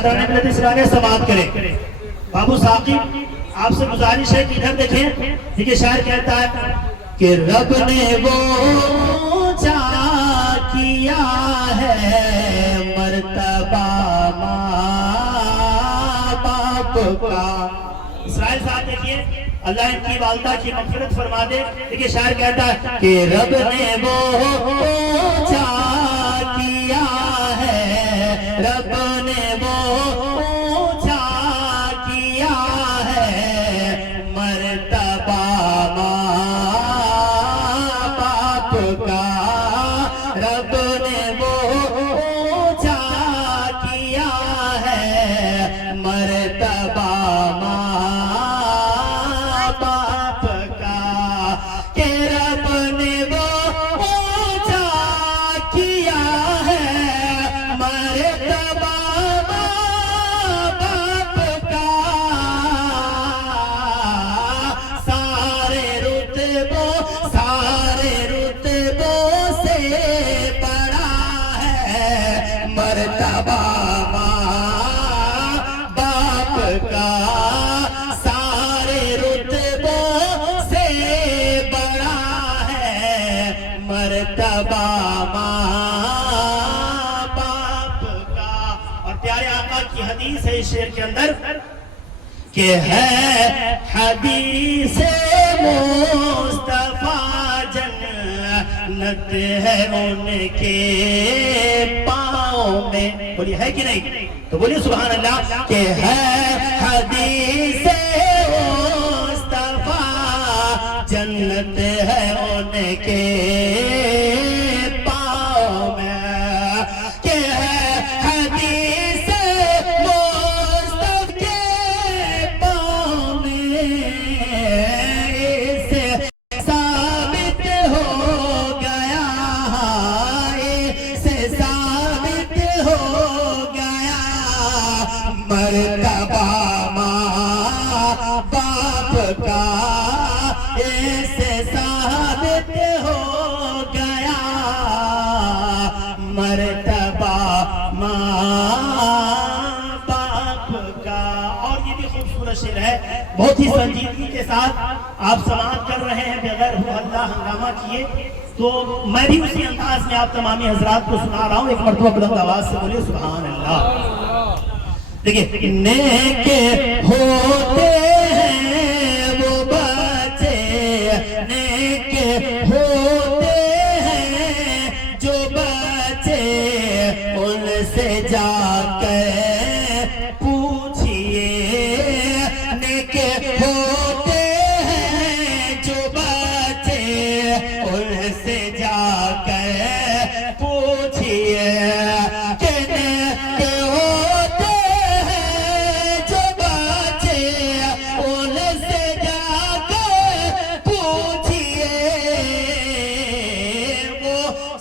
زیادہ رہنے کے لیے اس رانے سماعت کریں. بابو ثاقب آپ سے گزارش ہے کہ ادھر دیکھیں. دیکھیں شاعر کہتا ہے کہ رب نے وہ اونچا کیا ہے مرتبہ ماں باپ کا. اسرائیل صاحب دیکھیے اللہ ان کی والدہ کی مغفرت فرما دے. دیکھیں شاعر کہتا ہے کہ رب نے وہ اونچا کیا ہے رب نے وہ اونچا کیا ہے مرتبہ ماں باپ کا. رب نے وہ اونچا کیا ہے مرتبہ مرتبہ ماں باپ کا سارے رتبوں سے بڑا ہے مرتبہ ماں باپ کا. اور پیارے آقا کی حدیث ہے اس شعر کے اندر کہ ہے حدیث مصطفیٰ جنت ہے ان کے پاؤں میں. بولیے ہے کہ نہیں؟ تو بولیے سبحان اللہ. کہ ہے حدیث مصطفیٰ جنت ہے ان کے پاؤں میں. کہ ہے حدیث مصطفیٰ کے پاؤں میں. اسے ثابت ہو گیا اسے ثابت ہو گیا مرتبہ ماں باپ کا. اسے ثابت ہو گیا مرتبہ ماں باپ کا. اور یہ بھی خوبصورت شعر ہے بہت ہی سنجیدگی کے ساتھ آپ سماعت کر رہے ہیں بغیر ہو ہلہ ہنگامہ کیے. تو میں بھی اسی انداز میں آپ تمامی حضرات کو سنا رہا ہوں. ایک مرتبہ بلند آواز سے بولیے سبحان اللہ. دیکھیں نیک ہوتے ہیں وہ بچے نیک ہوتے ہیں جو بچے ان سے جا کر پوچھئے. نیک ہوتے ہیں جو بچے ان سے جا کر پوچھئے.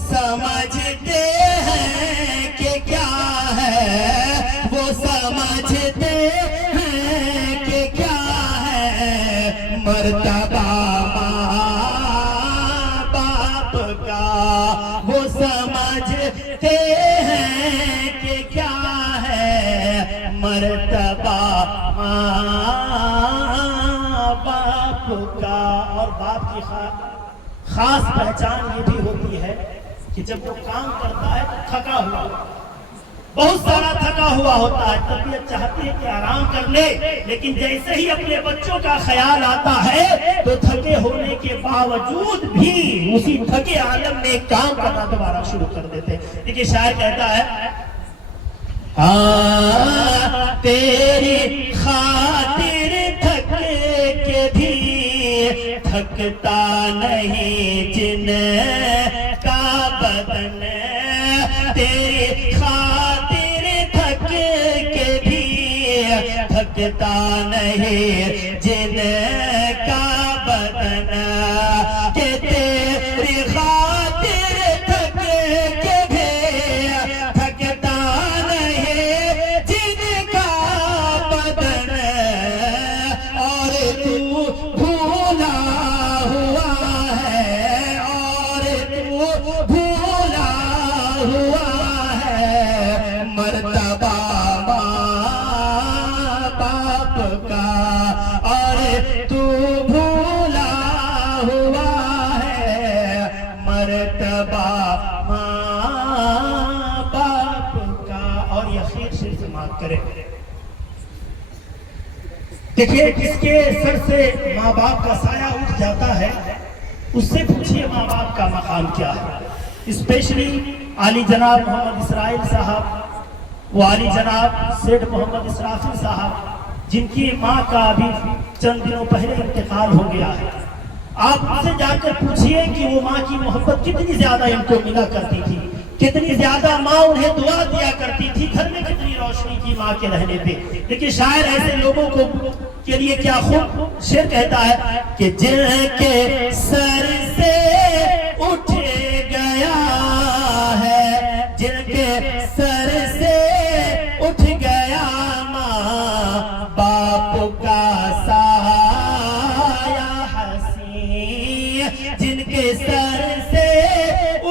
سمجھتے ہیں کہ کیا ہے وہ سمجھتے ہیں کہ کیا ہے مرتبہ ماں باپ کا. وہ سمجھتے ہیں کہ کیا ہے مرتبہ ماں باپ کا. اور باپ کی خاص پہچان یہ بھی ہوتی ہے کہ جب وہ کام کرتا ہے تو تھکا ہوا بہت سارا تھکا ہوا ہوتا ہے. طبیعت چاہتی ہے کہ آرام کر لے لیکن جیسے ہی اپنے بچوں کا خیال آتا ہے تو تھکے ہونے کے باوجود بھی اسی تھکے عالم میں ایک کام کرنا دوبارہ شروع کر دیتے. دیکھیے شاعر کہتا ہے تیری خاطر تھک کے بھی تھکتا نہیں جن کا بدن. تیری خاطر تھک کے بھی تھکتا نہیں جن کا بدن. کہ تیری خاطر تھک کے بھی تھکتا نہیں جن کا بدن. اور تو بھولا ہوا ہے اور تو بھولا ہوا ہے مرتبہ معاف کرے. دیکھیے جس کے سر سے ماں باپ کا سایہ اٹھ جاتا ہے اس سے پوچھئے ماں باپ کا مقام کیا ہے. اسپیشلی عالی جناب محمد اسرائیل صاحب، وہ عالی جناب سیٹھ محمد اسرافیل صاحب جن کی ماں کا ابھی چند دنوں پہلے انتقال ہو گیا ہے. آپ ان سے جا کر پوچھئے کہ وہ ماں کی محبت کتنی زیادہ ان کو ملا کرتی تھی، کتنی زیادہ ماں انہیں دعا دیا کرتی تھی، گھر میں کتنی روشنی تھی ماں کے رہنے پہ. لیکن شاعر ایسے لوگوں کو کے لیے کیا خوب شعر کہتا ہے کہ جن کے سر سے اٹھ گیا ہے، جن کے سر سے اٹھ گیا ماں باپ کا سایہ حسین، جن کے سر سے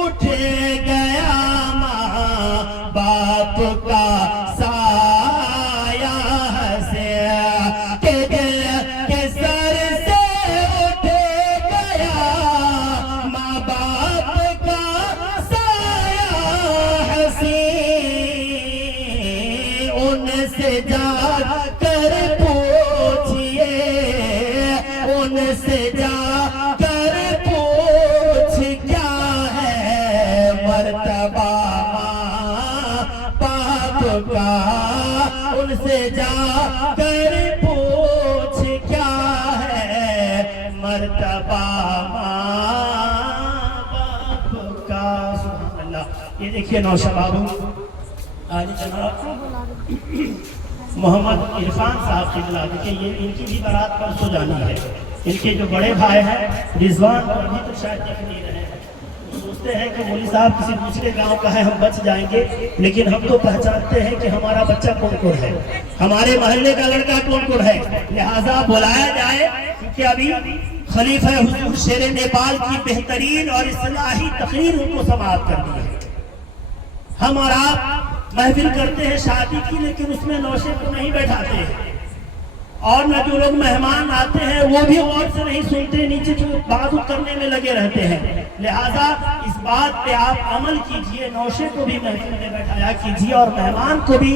اٹھ گیا ماں باپ کا سایہ حسین، کہ دل کے سر سے اٹھ گیا ماں باپ کا سایہ حسین. ان سے جا کر پوچھئے، ان سے جا کر پوچھ کیا ہے مرتبہ ماں باپ کا، ان سے جا کر پوچھ کیا ہے مرتبہ ماں باپ کا. سبحان اللہ. یہ دیکھیے نوجوانوں، عالی جناب محمد عرفان صاحب قبلہ، دیکھیں یہ ان کی بھی بارات پرسوں جانی ہے. ان کے جو بڑے بھائی ہیں رضوان، اور بھی تو شاید دیکھ نہیں رہے ہیں، سوچتے ہیں کہ مولوی صاحب کسی دوسرے گاؤں کا ہے ہم بچ جائیں گے، لیکن ہم تو پہچانتے ہیں کہ ہمارا بچہ کون کون ہے، ہمارے محلے کا لڑکا کون کون ہے. لہٰذا بلایا جائے کیونکہ ابھی خلیفہ حضور شیر نیپال کی بہترین اور اصلاحی تقریر ان کو سماعت کرنی ہے. ہم اور آپ محفل کرتے ہیں شادی کی، لیکن اس میں نوشے کو نہیں بیٹھاتے ہیں، اور نہ جو لوگ مہمان آتے ہیں وہ بھی غور سے نہیں سنتے، نیچے جو بات کرنے میں لگے رہتے ہیں. لہٰذا اس بات پہ آپ عمل کیجئے، نوشے کو بھی محفل میں بیٹھایا کیجئے اور مہمان کو بھی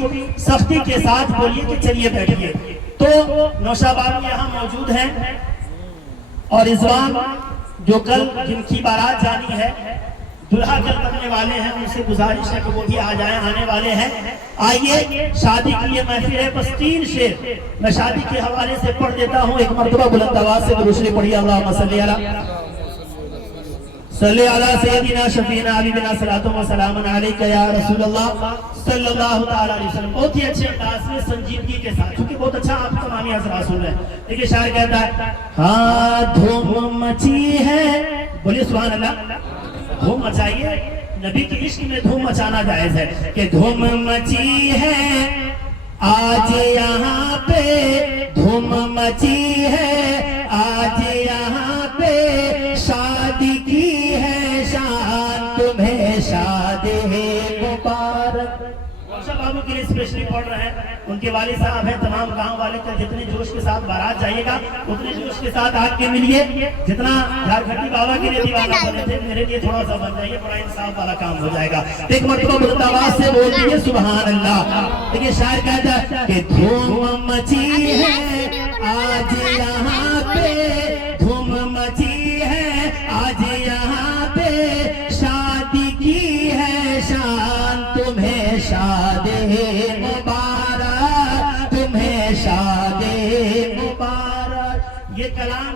سختی کے ساتھ بولیے کہ چلیے بیٹھیے. تو نوشہ بابی یہاں موجود ہیں، اور رضوان جو کل جن کی بارات جانی ہے، دلہا کل بننے والے ہیں، ان سے گزارش ہے کہ وہ بھی آ جائیں، آنے والے ہیں. آئیے شادی کی یہ محفل ہے، بس 3 شعر میں شادی کے حوالے سے پڑھ دیتا ہوں. ایک مرتبہ بلند آواز سے درود شریف پڑھیے. اللہم صلی علی سیدنا شفیعنا حبیبنا صلاۃ و سلام علیک یا رسول اللہ صلی اللہ تعالی علیہ وسلم. بہت ہی اچھے انداز میں سنجیدگی کے ساتھ، کیونکہ بہت اچھا آپ تمامی حضرات سن رہے ہیں. دیکھیے شاعر کہتا ہے ہاں دھوم مچی ہے، بولیے سبحان اللہ. دھوم مچائیے، نبی کی عشق میں دھوم مچانا جائز ہے. کہ دھوم مچی ہے آج یہاں پہ، دھوم مچی ہے آج یہاں پہ، شادی کی ہے شان تمہیں شادی مبارک. نوشہ بابو کے لیے اسپیشلی پڑھ رہے ہیں، ان کے والد صاحب ہیں. تمام گاؤں والے کا جتنے جوش کے ساتھ بارات جائیے گا اتنے جوش کے ساتھ آ کے ملیے. جتنا جھارکھنڈی بابا کے لیے دیوانہ بنے تھے، میرے لیے تھوڑا سا بن جائیے، بڑا انصاف والا کام ہو جائے گا. ایک مرتبہ بلند آواز سے بول دیجیے سبحان اللہ. دیکھیے شاعر کہتا ہے کہ دھوم مچی ہے آج یہاں پہ، دھوم مچی ہے آج یہاں پہ، شادی کی ہے شان تمہیں شادی مبارک، تمہیں شادی مبارک. یہ کلام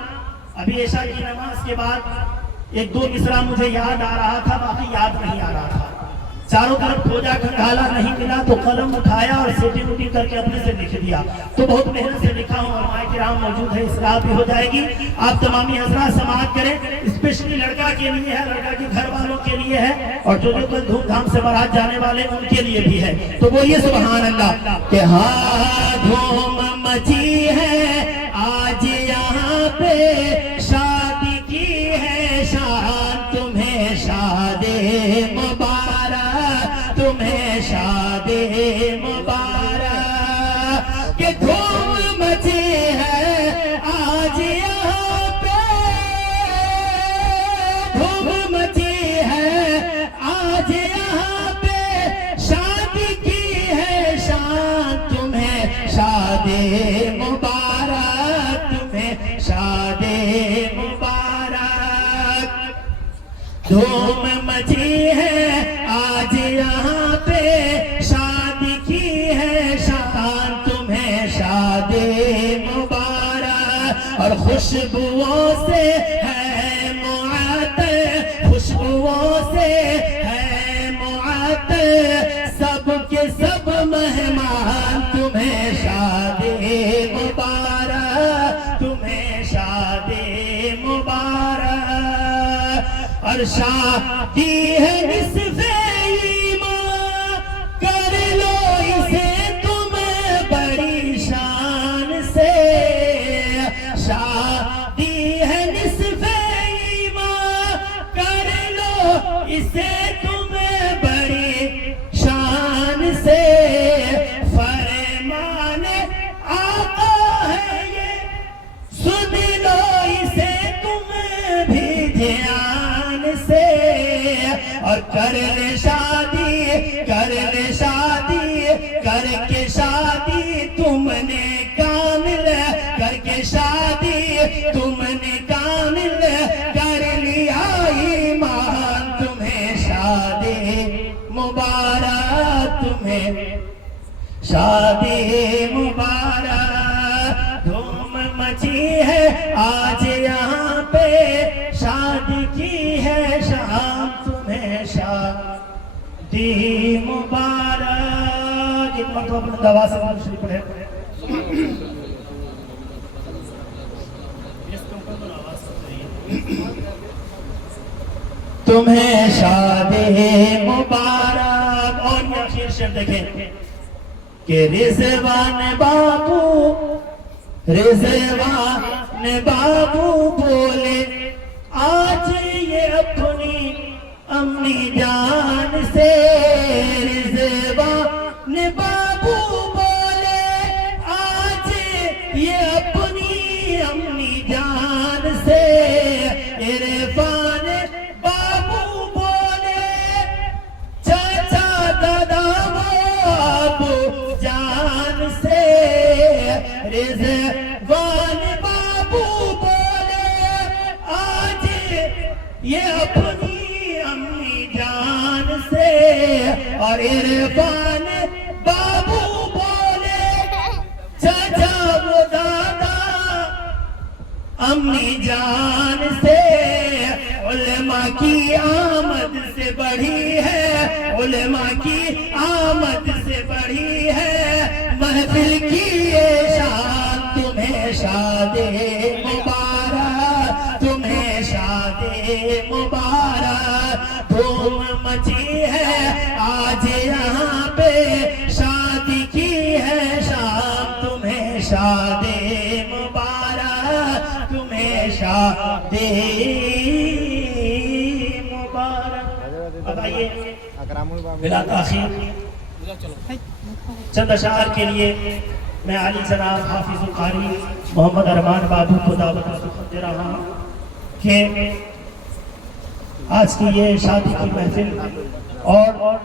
ابھی عشاء کی نماز کے بعد 1-2 مصرع مجھے یاد آ رہا تھا، باقی یاد نہیں آ رہا تھا. چاروں طرف کھوجا کھنگالا نہیں ملا تو قلم اٹھایا اور سیٹنگ اٹھی کر کے اپنے سے لکھ دیا. تو بہت محنت سے لکھا ہوں، علماء کرام موجود ہے، اصلاح بھی ہو جائے گی. آپ تمامی حضرات سماعت کریں. اسپیشلی لڑکا کے لیے ہے، لڑکا کے گھر والوں کے لیے ہے، اور جو کل دھوم دھام سے بارات جانے والے ان کے لیے بھی ہے. تو بولیے سبحان اللہ. کہ ہاں دھوم مچی ہے آج یہاں پہ، شادی کی ہے شان تمہیں شادی مبارک، تمہیں شادی مبارک. کہ دھوم مچی ہے آج یہاں پہ، دھوم مچی ہے آج یہاں پہ، شادی کی ہے شان مبارک تمہیں شاد مبارک دھوم مچی ہے آج یہاں پہ شادی کی ہے شان تمہیں شاد مبارک اور خوشبوؤں سے ہے معطر خوشبوؤں سے ہے معطر سب کے سب مہمان تمہیں شاد مبارک تمہیں شاد مبارک اور شادی ہے نصف ایمان کر لو اسے تم بڑی شان سے شادی ہے نصف ایمان کر لو اسے تم بڑی شان سے فرمان آقا ہے یہ سن لو اسے تم بھی دھیان سے اور کر لے شادی کر لے شادی کر کے شادی تم نے کامل کر کے شادی تم نے کامل کر لیا ایمان تمہیں شاد مبارک تمہیں شاد مبارک دھوم مچی ہے آج یہاں پہ شادی کی ہے شام تمہیں شادی مبارک ایک مرتبہ اپنے دعا سے شریف پڑھے تمہیں شاد مبارک اور یہ آخر شعر دیکھیں کہ رضوان بابو بولے آج یہ اپنی امی جان سے رضوان بابو بولے آج یہ اپنی امی جان سے عرفان بابو بولے چاچا دادا بابو جان سے رضوان بابو بولے آج یہ اپنی امی جان سے اور عرفان بابو بولے چاچا وہ دادا امی جان سے علماء کی آمد سے بڑھی ہے علماء کی آمد سے بڑھی ہے محفل کی یہ شان تمہیں شاد مبارک تمہیں شاد مبارک دھوم مچی ہے آج یہاں پہ شادی کی ہے شام تمہیں شاد مبارک تمہیں شاد مبارک اب آئیے بلا تاخیر چند اشعار کے لیے میں عالی جناب حافظ القاری محمد ارمان بابو کو دعوت خط دے رہا ہوں کہ آج کی یہ شادی کی محفل اور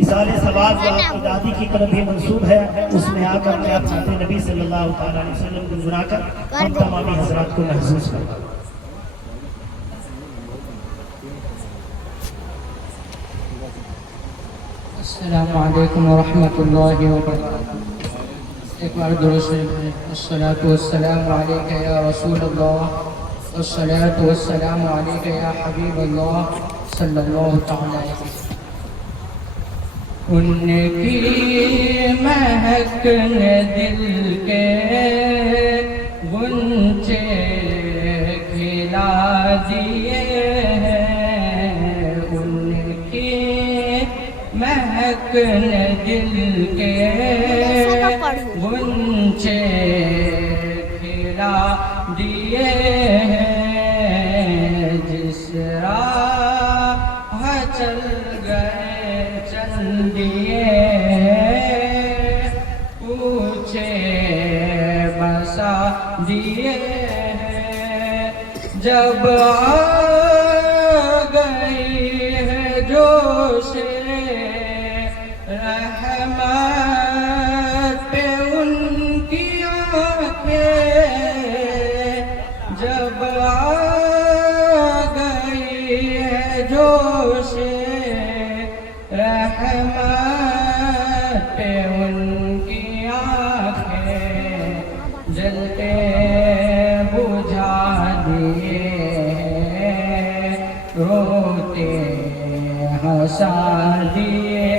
اصال ثواب جو آپ کی دادی کی طرف بھی منسوب ہے اس میں آ کر کے آپ چاہتے نبی صلی اللہ تعالیٰ علیہ وسلم گنگنا کر ہم تمامی حضرات کو محسوس کریں السلام علیکم ورحمۃ اللہ وبرکاتہ ایک بار درود شریف ہے الصلاۃ والسلام علیک یا رسول اللہ والصلاۃ والسلام علیک یا حبیب اللہ صلی اللہ تعالی علیہ وسلم ان کی مہک نے دل کے غنچے کھلا دیے ہیں ان کی مہک نے دل کے غنچے کھلا دیے ہیں جس راہ چل گئے چل دیے پوچھے بسا دیے جب آ گئی ہے جوش رحمت پہ رحمت پہ ان کی آنکھیں جلتے بجھا دیے، روتے ہنسا دیے،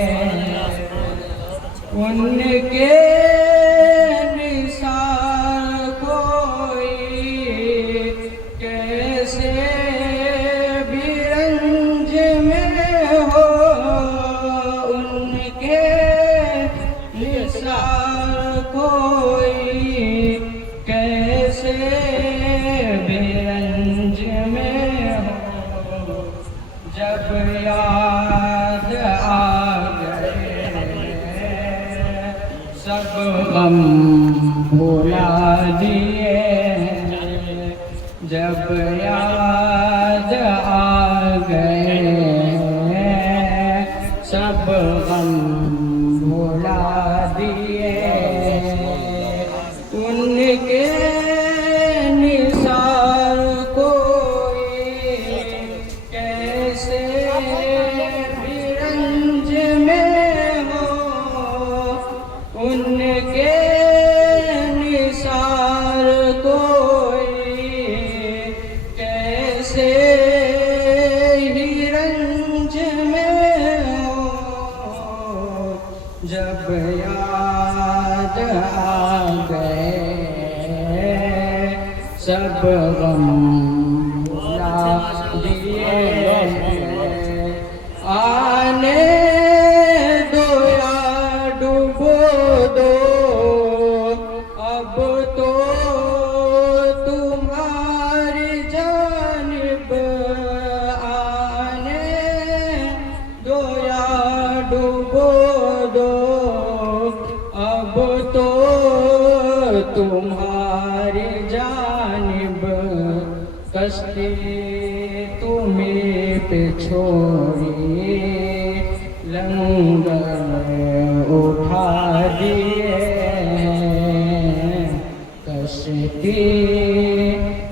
ان کے نثار کوئی کیسے بھی رنج میں ہو، ان کے نثار کوئی کیسے بھی رنج میں ہو، جب یاد آ گئے سب غم بھلا دیے، جب یاد آ گئے سب غم بھلا دیے، ان کے نثار کوئی کیسے بھی رنج میں ہو، ان کے نثار کوئی کیسے ہی رنج میں ہو، جب یاد آ گئے سب غم بھلا دیے، آنے دو یا ڈوبو دو اب تو تمہاری جانب، آنے دو یا ڈوبو دو اب تو تمہاری جانب، کشتی تمہیں پہ چھوڑی لنگر اٹھا دیے، کشتی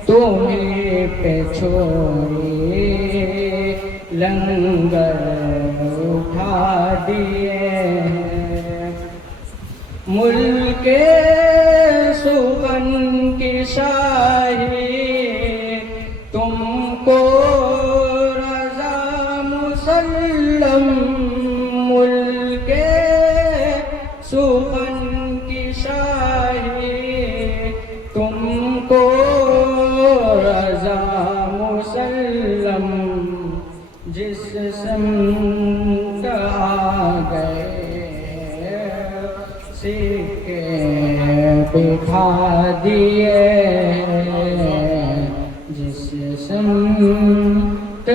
تمہیں پہ چھوڑی لنگر اٹھا دیے، ملک سخن کی شاہی تم کو رضا مسلم، ملک سخن کی شاہی تم کو رضا مسلم، جس سمت آ گئے سکے بٹھا دیے، جس سمت آ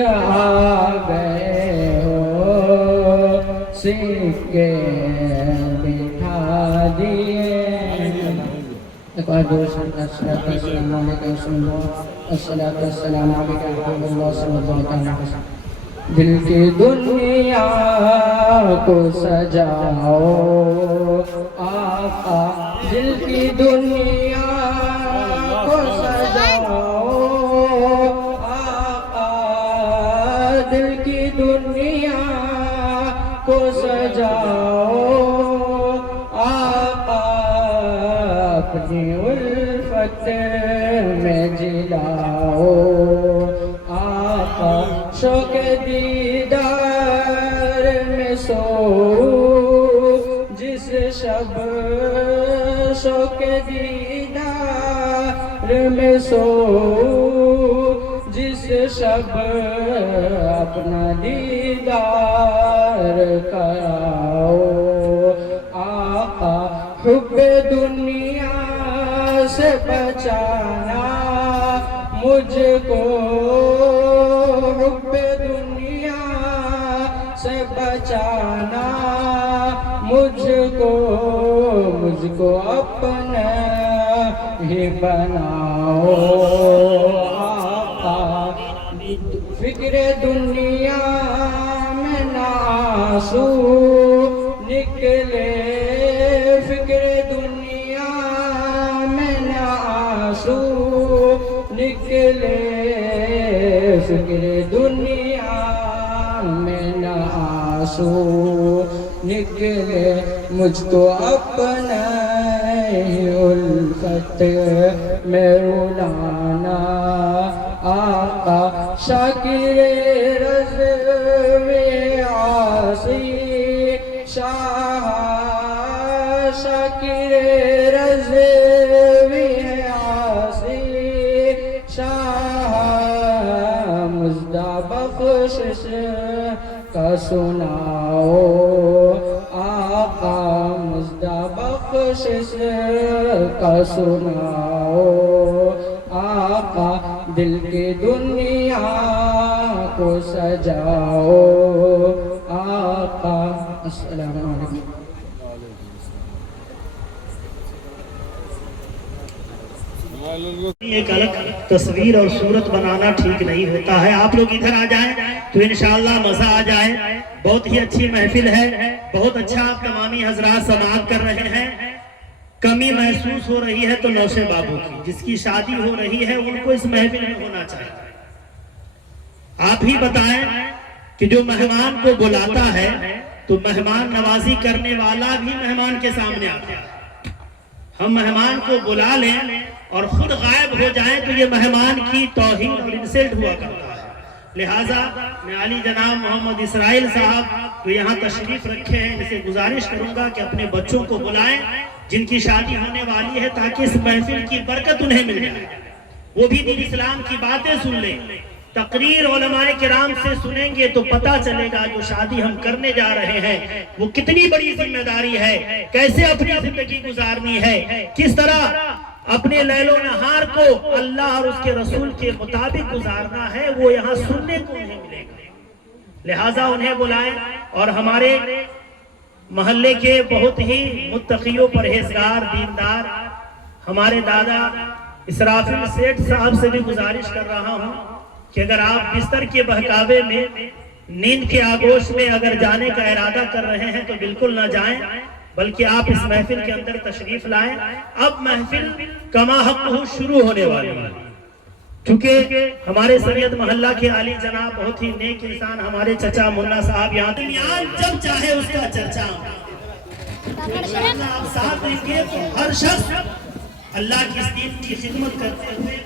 گئے ہو سکے بٹھا دیے، ایک بار دوست السلام علیکم السلام علیکم رحمۃ اللہ صلی اللہ علیہ وسلم، دل کی دنیا کو سجاؤ آقا، دل کی دنیا کو سجاؤ آقا، دل کی دنیا کو سجاؤ آقا، اپنی الفت میں جلاؤ آقا، شوق دیدار میں سو جس شب، شوق دیدار میں سو جس شب، اپنا دیدار کراؤ آقا، حب دنیا سے بچانا مجھ کو، حب دنیا سے بچانا مجھ کو اپنا ہی بناؤ آقا، فکر دنیا میں نہ آنسو نکلے، فکر دنیا میں نہ آنسو نکلے، فکر دنیا میں نہ آنسو نکلے مجھ کو اپنا الفت میں رولانا آقا شاکر رضو عاصی شاہ شاکر رضو عاصی شاہ مژدہ بخشش کا سناؤ آقا مژدہ بخشش کا سناؤ آقا دل کی دنیا کو سجاؤ آقا السلام علیکم ایک الگ تصویر اور صورت بنانا ٹھیک نہیں ہوتا ہے. آپ لوگ ادھر آ جائیں تو انشاءاللہ مزہ آ جائے. بہت ہی اچھی محفل ہے, بہت اچھا آپ تمامی حضرات سماعت کر رہے ہیں. کمی محسوس ہو رہی ہے تو نوشے بابو کی, جس کی شادی ہو رہی ہے ان کو اس محفل میں ہونا چاہیے. آپ ہی بتائیں کہ جو مہمان کو بلاتا ہے تو مہمان نوازی کرنے والا بھی مہمان کے سامنے آتا ہے. ہم مہمان کو بلا لیں اور خود غائب ہو جائیں تو یہ مہمان کی توہین اور انسلٹ ہوا کرتا ہے. لہٰذا میں علی جناب محمد اسرائیل صاحب جو یہاں تشریف رکھے ہیں ان سے گزارش کروں گا کہ اپنے بچوں کو بلائیں جن کی شادی ہونے والی ہے, تاکہ اس محفل کی برکت انہیں مل جائے. وہ بھی دین اسلام کی باتیں سن لیں. تقریر علماء کرام سے سنیں گے تو پتہ چلے گا جو شادی ہم کرنے جا رہے ہیں وہ کتنی بڑی ذمہ داری ہے, کیسے اپنی زندگی گزارنی ہے, کس طرح اپنے لیل و نہار کو اللہ اور اس کے رسول کے مطابق گزارنا ہے, وہ یہاں سننے کو نہیں ملے گا. لہٰذا انہیں بلائیں. اور ہمارے محلے کے بہت ہی متقی و پرہیزگار دیندار ہمارے دادا اسرافیل سیٹھ صاحب سے بھی گزارش کر رہا ہوں کہ اگر آپ بستر کے بہکاوے میں نیند کے آغوش میں اگر جانے کا ارادہ کر رہے ہیں تو بالکل نہ جائیں, بلکہ آپ اس محفل کے اندر تشریف لائیں. اب محفل کما حق شروع ہونے والی ہے. چونکہ ہمارے سید محلہ کے عالی جناب بہت ہی نیک انسان ہمارے چچا منا صاحب یہاں جب چاہے اس کا چرچا آپ ساتھ دیں گے تو ہر شخص اللہ کی اس دین کی خدمت کرتے ہوئے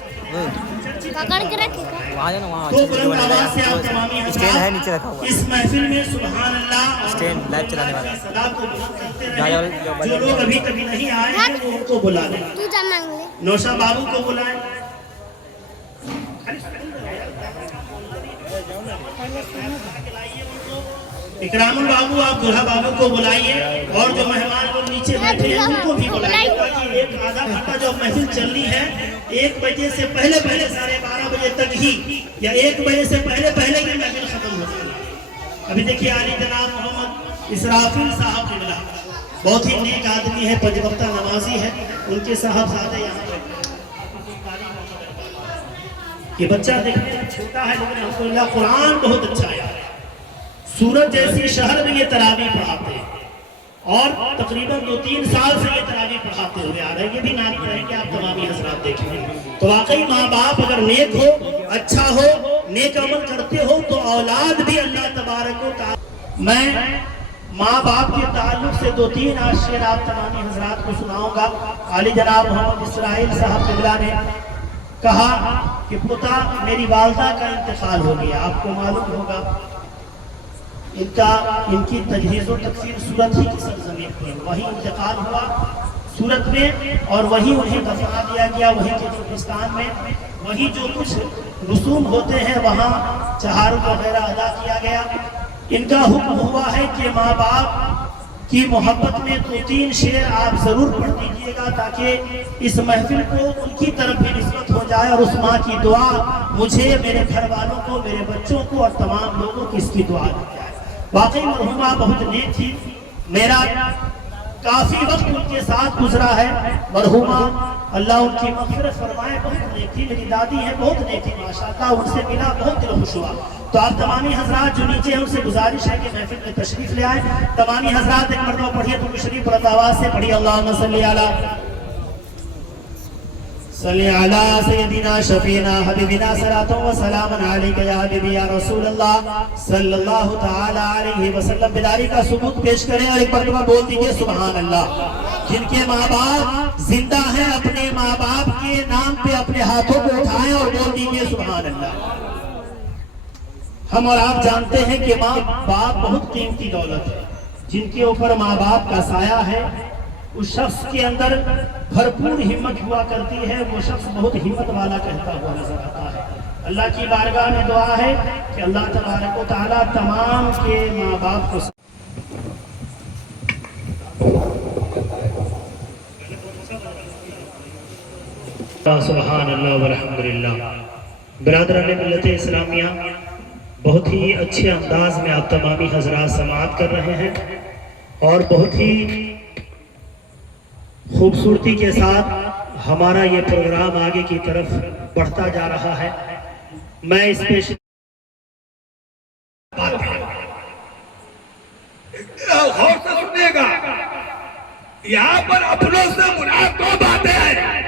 تو بلند آواز سے آپ تمامی حضرات اس محفل میں سبحان اللہ اور صدا کو بلند کرتے رہیں. جو لوگ ابھی تک نہیں آئے ہیں وہ ان کو بلا لیں. نوشا بابو کو بلائیں. اکرام بابو آپ دولہا بابو کو بلائیے, اور جو مہمان لوگ نیچے بیٹھے ہیں ان کو بھی بلائیے, تاکہ ایک آدھا گھنٹہ جو محفل چلنی ہے 1 بجے سے پہلے 12:30 بجے تک ہی یا 1 بجے سے پہلے یہ محفل ختم ہو جائے. ابھی دیکھیے علی جناب محمد اسرافیل صاحب قبلہ بہت ہی نیک آدمی ہے, 5 وقتہ نمازی ہے. ان کے صاحبزادے یہاں بیٹھے. یہ بچہ دیکھنے میں چھوٹا ہے لیکن الحمدللہ قرآن بہت اچھا ہے. سورت جیسی شہر میں یہ تراویح پڑھاتے ہیں اور تقریباً 2-3 سال سے یہ تراویح پڑھاتے ہوئے آ رہے ہیں. یہ بھی نام پڑھیں کہ آپ تمامی حضرات دیکھیں گے. تو واقعی ماں باپ اگر نیک ہو, اچھا ہو, نیک عمل کرتے ہو تو اولاد بھی اللہ تبارک و تعالی. میں ماں باپ کے تعلق سے 2-3 شعر آپ تمامی حضرات کو سناؤں گا. علی جناب محمد اسرائیل صاحب قبلہ نے کہا کہ پتا میری والدہ کا انتقال ہو گیا. آپ کو معلوم ہوگا ان کی تجہیز و تکفیر سورت ہی کی سرزمین پر وہی انتقال ہوا سورت میں, اور وہی انہیں دفنا دیا گیا وہی کے ترکستان میں. وہی جو کچھ رسوم ہوتے ہیں وہاں چہارم وغیرہ ادا کیا گیا. ان کا حکم ہوا ہے کہ ماں باپ کی محبت میں 2-3 شعر آپ ضرور پڑھ دیجئے گا, تاکہ اس محفل کو ان کی طرف بھی نسبت ہو جائے اور اس ماں کی دعا مجھے, میرے گھر والوں کو, میرے بچوں کو اور تمام لوگوں کی اس کی دعا لگ جائے. واقعی مرحومہ بہت نیک تھی. میرا کافی وقت ان کے ساتھ گزرا ہے. مرحومہ اللہ ان کی مغفرت فرمائے, بہت نیک تھی. میری دادی ہیں بہت نیک تھی ماشاءاللہ, ان سے ملا بہت دل خوش ہوا. تو آپ تمامی حضرات جو نیچے ہیں ان سے گزارش ہے کہ محفل میں تشریف لے آئیں. تمامی حضرات ایک مرتبہ پڑھیے تو شریف بلند آواز سے پڑھیے اللہم صلی علی صلی علی سیدنا شفینا حبیبنا صلاۃ و سلام علیک یا حبیبی یا رسول اللہ صلی اللہ تعالی علیہ وسلم۔ بیداری کا ثبوت پیش کریں اور ایک مرتبہ بول دیجئے سبحان اللہ۔ جن کے ماں باپ زندہ ہیں اپنے ماں باپ کے نام پہ اپنے ہاتھوں کو اٹھائیں اور بول دیجئے سبحان اللہ۔ ہم اور آپ جانتے ہیں کہ ماں باپ بہت قیمتی دولت ہے۔ جن کے اوپر ماں باپ کا سایہ ہے اس شخص کے اندر بھرپور ہمت ہوا کرتی ہے، وہ شخص بہت ہمت والا کہتا ہوا نظر آتا ہے۔ اللہ کی بارگاہ میں دعا ہے کہ اللہ تبارک و تعالیٰ تمام کے ماں باپ کو سبحان اللہ والحمدللہ۔ برادران ملت اسلامیہ، بہت ہی اچھے انداز میں آپ تمامی حضرات سماعت کر رہے ہیں اور بہت ہی خوبصورتی کے ساتھ ہمارا یہ پروگرام آگے کی طرف بڑھتا جا رہا ہے۔ میں اس پیش غور سے سنیے گا، یہاں پر اپنوں سے مراد دو باتیں ہیں۔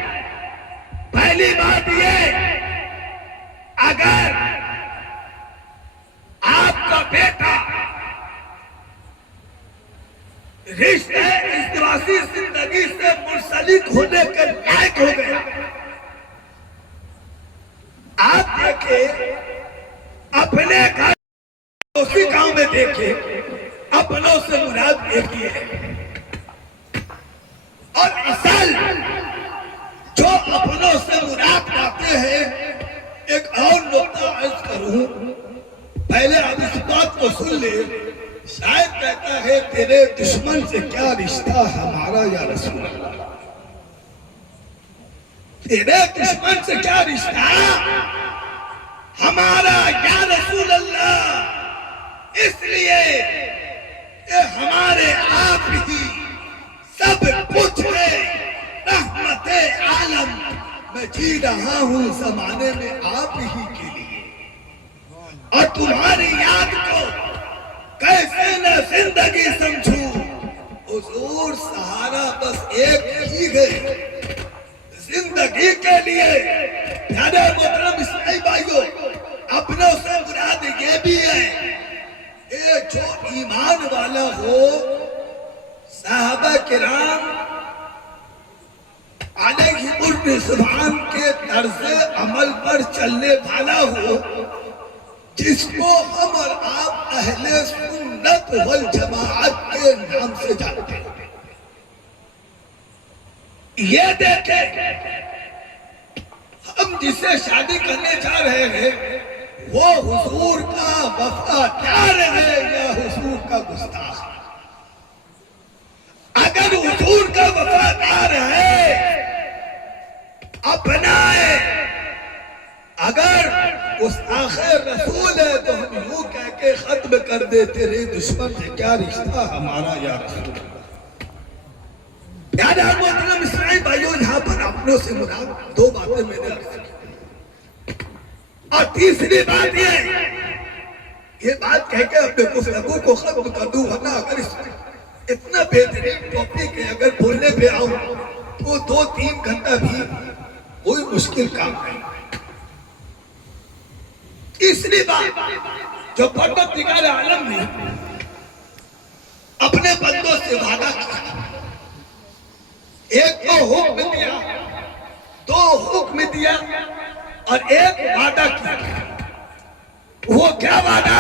پہلی بات یہ، اگر آپ کا بیٹا رشتے ازدواجی زندگی سے منسلک ہونے کے لائق ہو گیا، آپ دیکھیں اپنے گھر اسی گاؤں میں دیکھیں، اپنوں سے مراد ایک ہی ہے۔ اور اصل جو اپنوں سے مراد کرتے ہیں، ایک اور نقطہ عرض کروں، پہلے آپ اس بات کو سن لیں۔ شاید کہتا ہے تیرے دشمن سے کیا رشتہ ہمارا یا رسول اللہ، تیرے دشمن سے کیا رشتہ ہمارا یا رسول اللہ، اس لیے کہ ہمارے آپ ہی سب کچھ ہے، رحمت عالم میں جی رہا ہوں زمانے میں آپ ہی کے لیے، اور تمہاری یاد کو کیسے نہ زندگی سمجھوں، حضور سہارا بس ایک ہی ہے زندگی کے لیے۔ پیارے محترم اسلامی بھائیوں، اپنوں سے مراد یہ بھی ہے کہ جو ایمان والا ہو، صحابہ کرام علیہ الرضوان کے طرز عمل پر چلنے والا ہو، جس کو ہم اور آپ اہل سنت والجماعت کے نام سے جانتے ہیں۔ یہ دیکھیں، ہم جسے شادی کرنے جا رہے ہیں وہ حضور کا وفادار ہے یا حضور کا گستاخ؟ اگر حضور کا وفادار ہے اپنائے، اگر گستاخ رسول ہے تو ہم یوں کہہ کے ختم کر دے تیرے دشمن سے کیا رشتہ ہمارا یا رسول اللہ۔ پیارے محترم اسلامی بھائیوں، یہاں پر اپنوں سے مراد دو باتیں میں نے عرض کی، اور تیسری بات یہ بات کہہ کے اپنے گفتگو کو ختم کر دوں، ورنہ اگر اتنا بہترین ٹاپک ہے، اگر بولنے پہ آؤں تو 2-3 گھنٹہ بھی کوئی مشکل کام نہیں۔ تیسری بات، جو پروردگار عالم نے اپنے بندوں سے وعدہ کیا، ایک تو حکم دیا، 2 حکم دیا اور ایک وعدہ کیا۔ وہ کیا وعدہ؟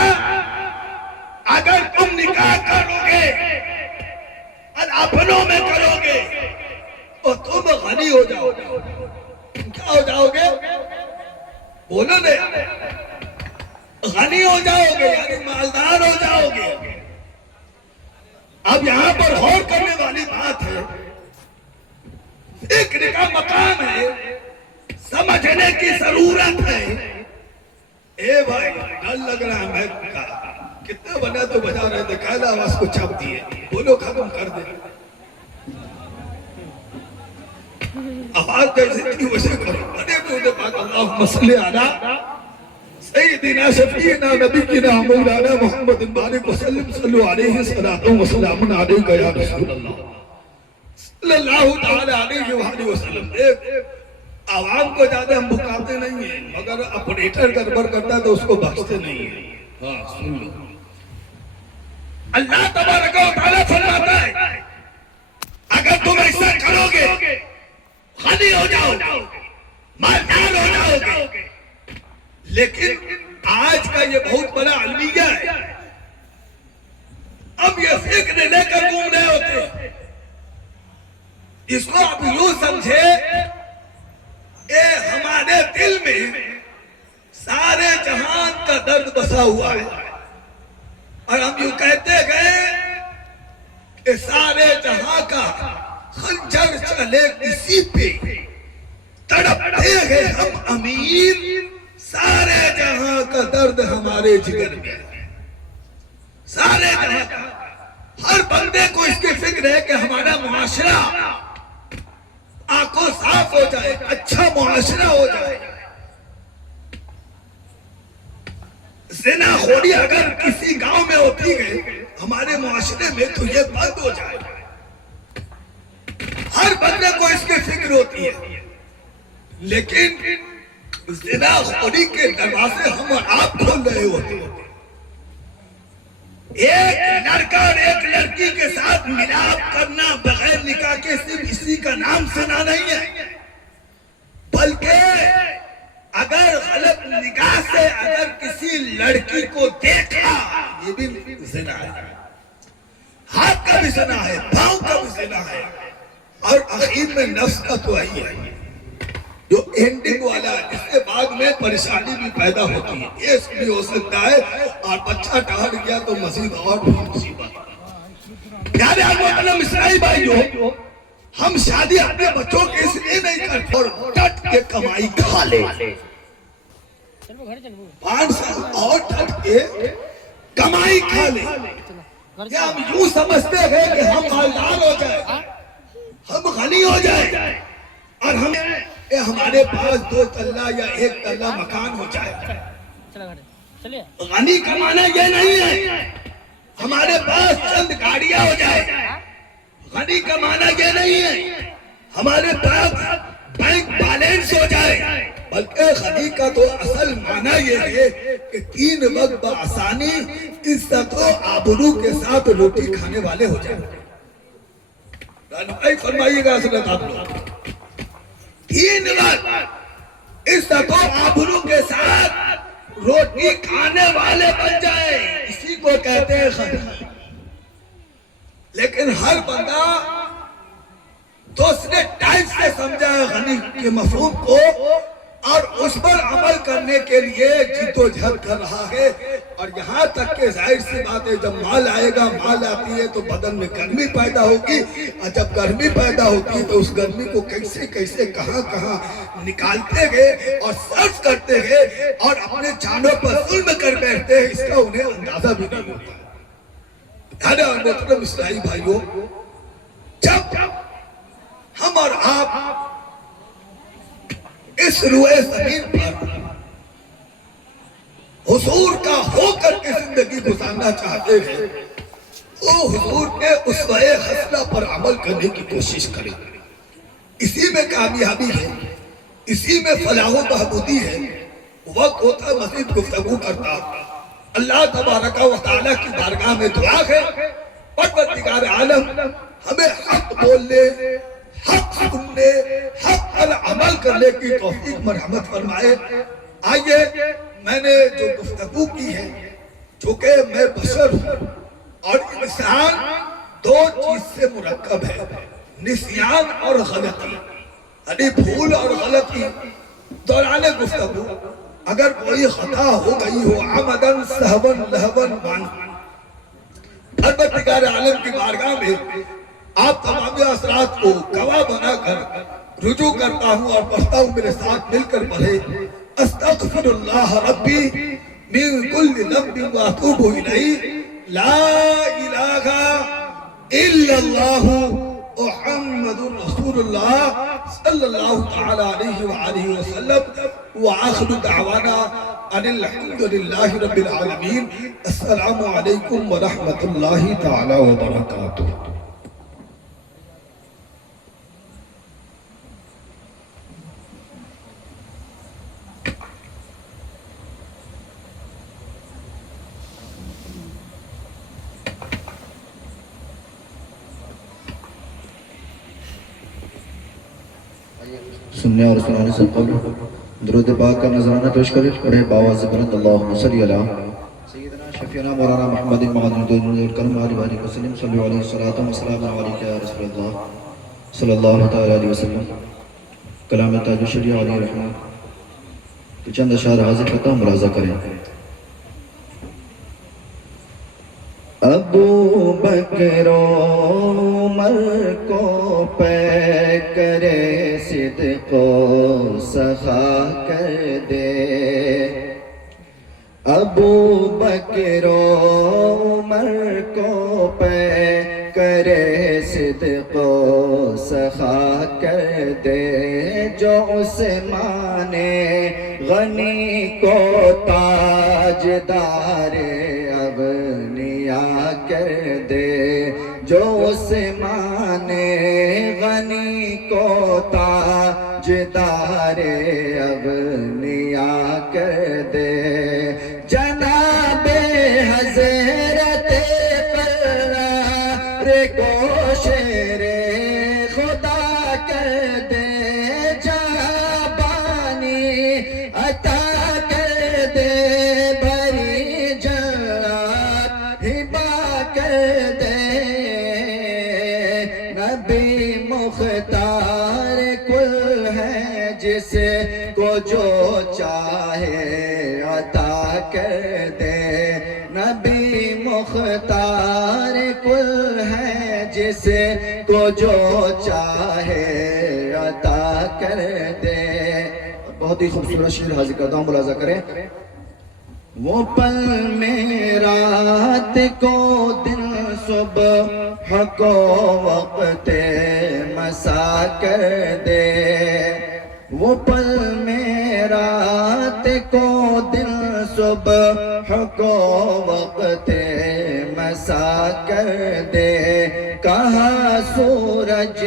اگر تم نکاح کرو گے اور اپنوں میں کرو گے تو تم غنی ہو جاؤ گے۔ کیا ہو جاؤ گے؟ بولو نے، غنی ہو جاؤ گے یعنی مالدار ہو جاؤ گے۔ اب یہاں پر غور کرنے والی بات ہے، فکر کا مقام ہے، سمجھنے کی ضرورت ہے۔ اے بھائی ڈر لگ رہا ہے، میں کتنا بنا تو بجا رہے تھے، قائدہ آواز کو چھاپ دیے، بولو ختم کر دے، آواز جیسے تھی ویسے کرو، بنے تو پاک اللہم صلی علی سیدنا شفیعنا نبینا مولانا محمد بارک وسلم صلو علیہ الصلوۃ والسلام علیک یا رسول اللہ صلی اللہ تعالی علیہ وآلہ وسلم۔ عوام کو زیادہ ہم بکاتے نہیں ہیں، مگر اپریٹر گڑبڑ کرتا ہے تو اس کو بخشتے نہیں ہیں۔ ہاں سن لو، اللہ تبارک و تعالیٰ فرماتا ہے اگر تم ایسا کرو گے غنی ہو جاؤ گے، مالدار ہو جاؤ گے۔ لیکن آج کا یہ بہت بڑا المیہ ہے، اب یہ فکر لے کر گھوم رہے ہوتے ہیں، اس کو آپ یوں سمجھے کہ ہمارے دل میں سارے جہان کا درد بسا ہوا ہے، اور ہم یوں کہتے گئے کہ سارے جہاں کا خنجر چلے کسی پہ، تڑپتے ہیں ہم امیر، سارے جہاں کا درد ہمارے جگر میں ہے۔ سارے جہاں کا ہر بندے کو اس کی فکر ہے کہ ہمارا معاشرہ آنکھوں صاف ہو جائے، اچھا معاشرہ ہو جائے۔ زنا خوری اگر کسی گاؤں میں ہوتی ہے ہمارے معاشرے میں تو یہ بند ہو جائے۔ ہر بندے کو اس کی فکر ہوتی ہے، لیکن زنا خوری کے دروازے ہم اور آپ کھول رہے ہوتے ہیں۔ ایک لڑکا اور ایک لڑکی کے ساتھ ملاپ کرنا بغیر نکاح کے صرف اسی کا نام زنا نہیں ہے، بلکہ اگر غلط نگاہ سے اگر کسی لڑکی کو دیکھا یہ بھی زنا ہے، ہاتھ کا بھی زنا ہے، پاؤں کا بھی زنا ہے، اور آخر میں نفس کا تو آئی ہے جو اینڈنگ والا ہے، اس کے بعد میں پریشانی بھی پیدا ہوتی ہے، یہ اس بھی ہو سکتا ہے، اور بچہ ٹہر گیا تو مزید اور بھی مصیبت۔ پیارے محترم اسلامی بھائیو، ہم شادی اپنے بچوں کے اس لیے نہیں کرتے اور ڈٹ کے کمائی کھا لے، 5 سال اور ڈٹ کے کمائی کھا لے، یا ہم یوں سمجھتے ہیں کہ ہم مالدار ہو جائیں، ہم غنی ہو جائیں، اور ہمارے پاس 2 تلہ یا 1 تلہ مکان ہو جائے۔ غنی کا معنی یہ نہیں ہے ہمارے پاس چند گاڑیاں ہو جائے، غنی کا معنی یہ نہیں ہے ہمارے پاس بینک بیلنس ہو جائے، بلکہ غنی کا تو اصل معنی یہ ہے کہ 3 وقت بآسانی عزت و آبرو کے ساتھ روٹی کھانے والے ہو جائیں۔ رہنمائی فرمائیے گا حضرت آپ لوگ، 3 وقت عزت و آبرو کے ساتھ روٹی کھانے والے بن جائے، اسی کو کہتے ہیں غنی۔ لیکن ہر بندہ تو اس نے ٹائم سے سمجھا ہے غنی کے مفہوم کو، اور اس پر عمل کرنے کے لیے جد و جہد کر رہا ہے، اور یہاں تک کہ ظاہر سی بات ہے جب مال آئے گا، مال آتی ہے تو بدن میں گرمی پیدا ہوگی، اور جب گرمی پیدا ہوتی ہے تو اس گرمی کو کیسے کیسے کہاں کہاں نکالتے گئے اور صرف کرتے گئے، اور اپنے جانوں پر ظلم کر بیٹھتے ہیں، اس کا انہیں اندازہ بھی نہیں ہوتا۔ محترم اسلامی بھائیوں، جب ہم اور آپ اس روئے زمین پر حضور کا ہو کر کے زندگی گزارنا چاہتے ہیں، وہ حضور کے اسوہ حسنہ پر عمل کرنے کی کوشش کریں، اسی میں کامیابی ہے، اسی میں فلاح و بہبودی ہے۔ وقت ہوتا مزید گفتگو کرتا، اللہ تبارک و تعالیٰ کی بارگاہ میں دعا ہے پروردگار عالم ہمیں حق بولنے، حق سننے، حق پر عمل کرنے کی توفیق مرحمت فرمائے۔ آئیے، میں نے جو گفتگو کی ہے، چونکہ میں بشر ہوں اور انسان 2 چیز سے مرکب ہے، نسیان اور غلطی، یعنی بھول اور غلطی۔ دوران گفتگو اگر کوئی خطا ہو گئی ہو عمدن سہون لہون وان، پروردگار عالم کی بارگاہ میں آپ تمام اثرات کو گواہ بنا کر رجوع کرتا ہوں اور پڑھتا ہوں، میرے ساتھ مل کر پڑھے، استغفر اللہ ربی من کل ذنب واتوب الیہ، لا الہ الا اللہ محمد رسول اللہ صلی اللہ تعالی علیہ وآلہ وسلم، وآخر دعوانا ان الحمدللہ رب العالمین۔ السلام علیکم ورحمۃ اللہ تعالی وبرکاتہ۔ سننے اور سنانے سے قبل درود پاک کا نذرانہ پیش کریں. پڑھے باواز بلند اللہم صلی علی سیدنا شفیعنا مولانا محمد معدن الدین کرم علیہ وآلہ وسلم صلی علیہ الصلوۃ والسلام علیک یا رسول اللہ صلی اللہ تعالی علیہ وسلم. کلام تاج الشریعہ علیہ رحمہ کہ چند اشعار حاضر کرتا ہوں، ملاحظہ کریں. ابو بکر عمر کو پے کرے صدق و سخا کر دے. ابو بکر عمر کو پے کرے صدق و سخا کر دے. جو عثمان غنی کو تاجدار اغنیا کر دے. جو عثمان غنی کو تاجدار اغنیا کر دے. جناب حضرت قرار کو شیر خدا کر دے. جہاں بانی عطا کر دے. بھری جنات ہبا کر دے. نبی مختار کل ہے جس کو جو چاہے عطا کر دے. نبی مختار کل ہے جس کو جو چاہے عطا کر دے. بہت ہی خوبصورت شعر حاضر کرتا ہوں، ملاحظہ کریں. وہ پل میں رات کو دن صبح کو وقت مسا کر دے. وہ پل میں رات کو دن صبح کو وقت مسا کر دے. کہاں سورج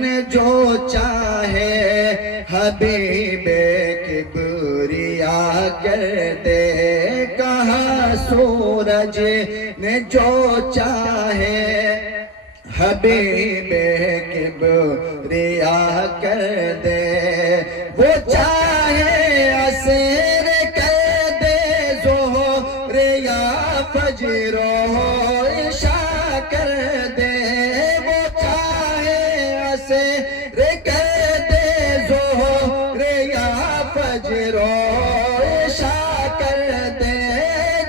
نے جو چاہے حبیب کبریا کر دے. کہاں سورج نے جو چاہے حبیب کبریا کر دے. وہ چاہے عصر کر دے ظہر یا فجر و عشاء کر دے. وہ چاہے عصر کر دے ظہر یا فجر و عشاء کر دے.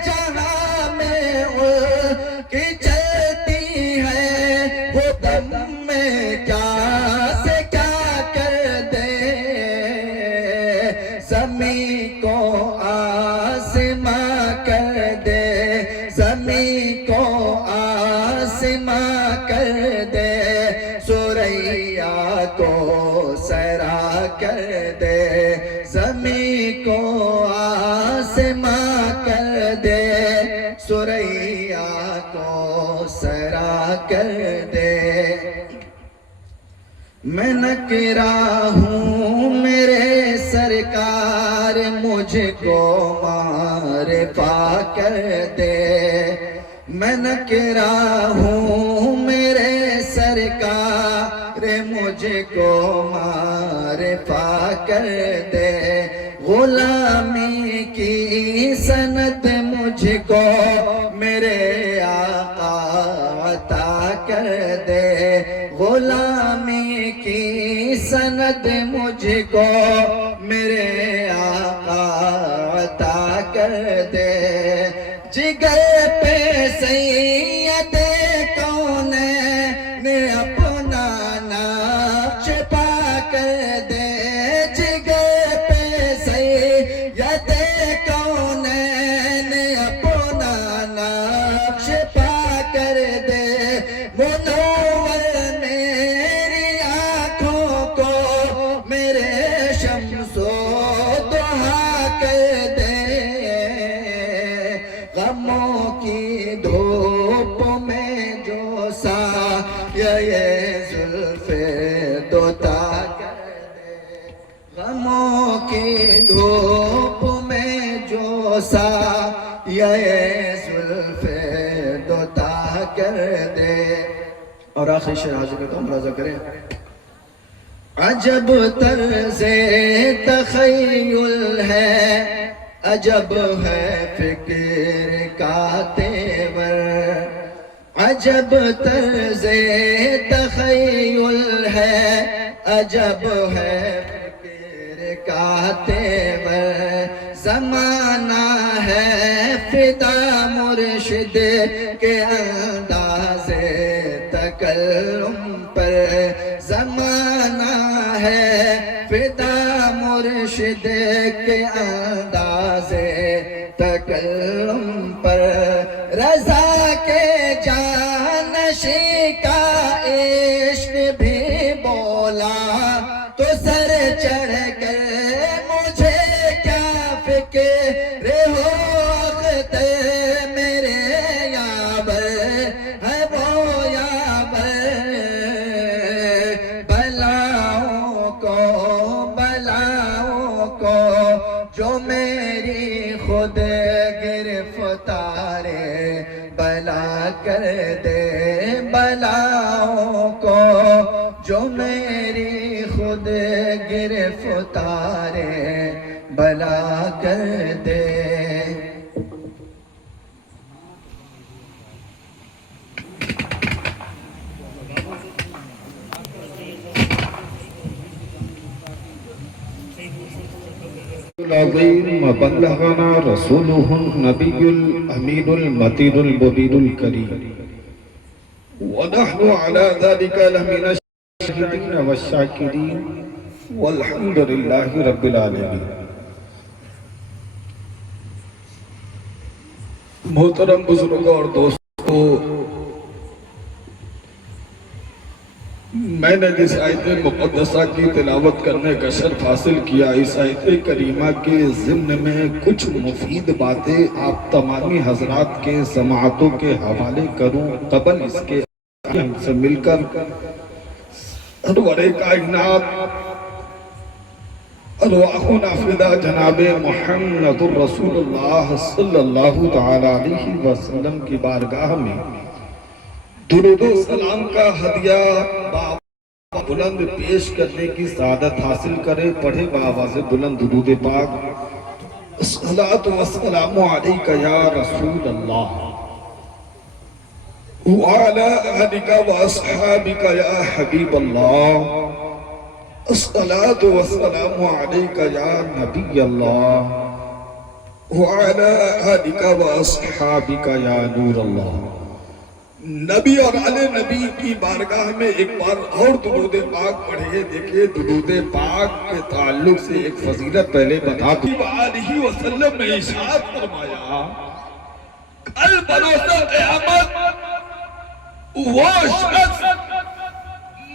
جہاں میں ان کی چلتی ہے وہ دم میں کیا سے کیا کر دے. زمین کو آسماں کر دے. زمین کو آسماں کر دے. سوریا کو سرا کر دے. زمین کو آسماں کر دے. سوریا کو سرا کر دے. میں نکرا ہوں میرے سرکار مجھ کو معرفہ کر دے. میں نکرا ہوں میرے سرکار مجھ کو معرفہ کر دے. غلامی کی سند مجھ کو میرے آقا عطا کر دے. غلامی کی سند مجھ کو میرے آقا عطا کر دے. جگر پہ سید کونین نے اپنا نقش پا کر دے. جگر پہ سید کونین نے اپنا نقش پا کر دے. منور میری آنکھوں کو میرے شمس و ضحیٰ کر دے. غموں کی دھوپ میں جو سایہ زلف دوتا کر دے. غموں کی دھوپ میں جو سایہ زلف دوتا کر دے. اور آخری شعر حاضر کرتا ہوں، ملاحظہ کریں. عجب طرز تخیل ہے، عجب ہے فکر کا تیور، عجب طرز تخیل ہے، عجب ہے فکر کا تیور، زمانہ ہے فدا مرشد کے انداز تکلم پر، زمانہ ہے فدا مرشد کے انداز تکلم پر، رضا کے جانشی کا عشق بھی بولا تو سر چڑھ کر مجھے کیا فکر ہو، اختر میرے یابر ہے وہ یابر، بلاؤں کو جو میری خود گرفتارے بلا کر دے، بلاؤں کو جو میری خود گرفتارے بلا کر دے۔ العظيم بلغنا رسوله النبي الأمين المتين المبين الكريم، ونحن على ذلك لمن الشاهدين والشاكرين، والحمد لله رب العالمين۔ محترم بزرگوں اور دوستوں، میں نے جس آیت مقدسہ کی تلاوت کرنے کا شرف حاصل کیا، اس آیت کریمہ کے ضمن میں کچھ مفید باتیں آپ تمامی حضرات کے سماعتوں کے حوالے کروں قبل اس کے ہم سے مل کر سرور کائنات ارواحنا فدا جناب محمد الرسول اللہ صلی اللہ تعالی علیہ وسلم کی بارگاہ میں درود و سلام کا ہدیہ بلند پیش کرنے کی سعادت حاصل کرے۔ پڑھے بآواز بلند درود پاک، الصلاۃ والسلام علیک یا رسول اللہ وعلی آلک واصحابک یا حبیب اللہ، الصلاۃ والسلام علیک یا نبی اللہ وعلی آلک واصحابک یا نور اللہ۔ نبی اور آل نبی کی بارگاہ میں ایک بار اور درود پاک پڑھے۔ دیکھئے درود پاک کے تعلق سے ایک فضیلت پہلے بتا دوں۔ علیہ وسلم نے ارشاد فرمایا، کل بروز قیامت وہ شخص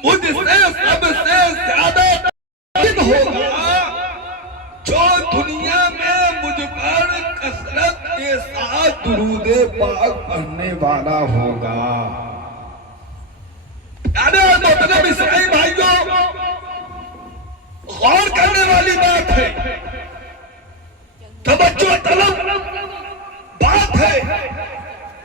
مجھ سے سب سے زیادہ ہوگا جو دنیا میں مجھ پر کثرت کے ساتھ درود پاک پڑھنے والا ہوگا۔ پیارے اور محترم اسلامی بھائیوں، غور کرنے والی بات ہے، توجہ طلب بات ہے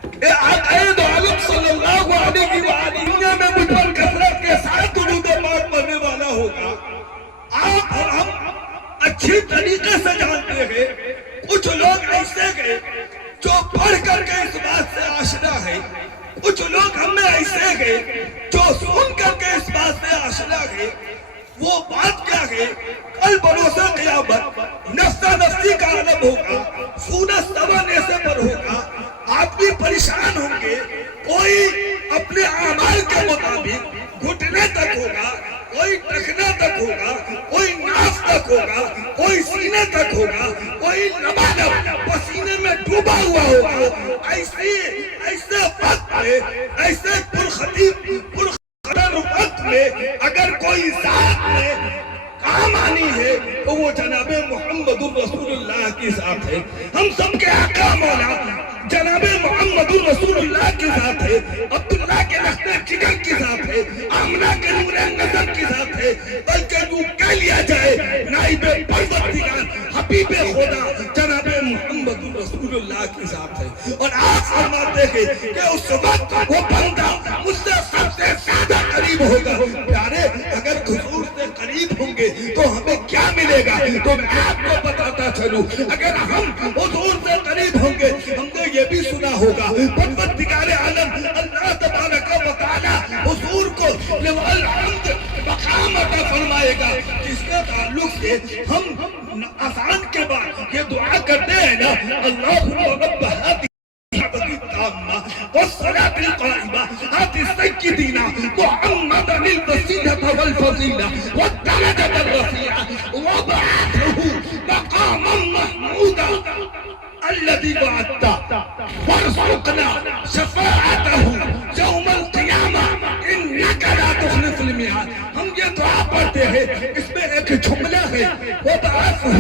کہ آقائے دو عالم صلی اللہ علیہ وآلہ میں مجھ پر کثرت کے ساتھ درود پاک پڑھنے والا ہوگا۔ آپ اور ہم اچھی طریقے سے جانتے ہیں، کچھ لوگ ایسے گئے جو پڑھ کر کے اس بات سے آشنا ہے، کچھ لوگ ہم میں ایسے گئے جو سن کر کے اس بات سے آشنا ہے۔ وہ بات کیا ہے؟ کل بروز قیامت نفسا نفسی کا عالم ہوگا، سورج سوانے سے پر ہوگا، آدمی پریشان ہوں گے، کوئی اپنے اعمال کے مطابق گھٹنے تک ہوگا، کوئی ٹخنے تک ہوگا، کوئی ناف تک ہوگا، کوئی سینے تک ہوگا، کوئی لبالب پسینے میں ڈوبا ہوا ہوگا۔ ایسے وقت میں، ایسے پرخطر وقت میں اگر کوئی ذات میں کام آنی ہے تو وہ جناب محمد الرسول اللہ کی ذات ہے۔ ہم سب کے آقا مولا جناب محمد الرسول اللہ کی ذات ہے، عبداللہ کے لخت جگر کی ذات ہے، آمنہ کے نور نظر کی ذات ہے، بلکہ یوں کہہ لیا جائے نائب پروردگار حبیب خدا جناب محمد الرسول اللہ کی ذات ہے۔ اور آپ فرماتے ہیں کہ اس وقت وہ بندہ مجھ سے سب سے زیادہ قریب ہوگا۔ پیارے، اگر حضور سے قریب گے تو ہمیں کیا ملے گا؟ تو میں آپ کو بتاتا چلوں، اگر ہم حضور سے قریب ہوں گے، ہم نے یہ بھی سنا ہوگا پروردگار عالم اللہ تبارک و تعالی حضور کو الحمد مقام عطا فرمائے گا، جس کے تعلق سے ہم اذان کے بعد یہ دعا کرتے ہیں نا، اللہم رب هذه والصلاة القائمة آت سيدنا محمدا الوسيلة والفضيلة والدرجة الرفيعة وابعثه مقاما محمودا الذي وعدته وارزقنا شفاعته يوم القيامة إنك لا تخلف الميعاد. ہم یہ دعا پڑھتے ہیں، اس میں ایک جملہ ہے وابعثه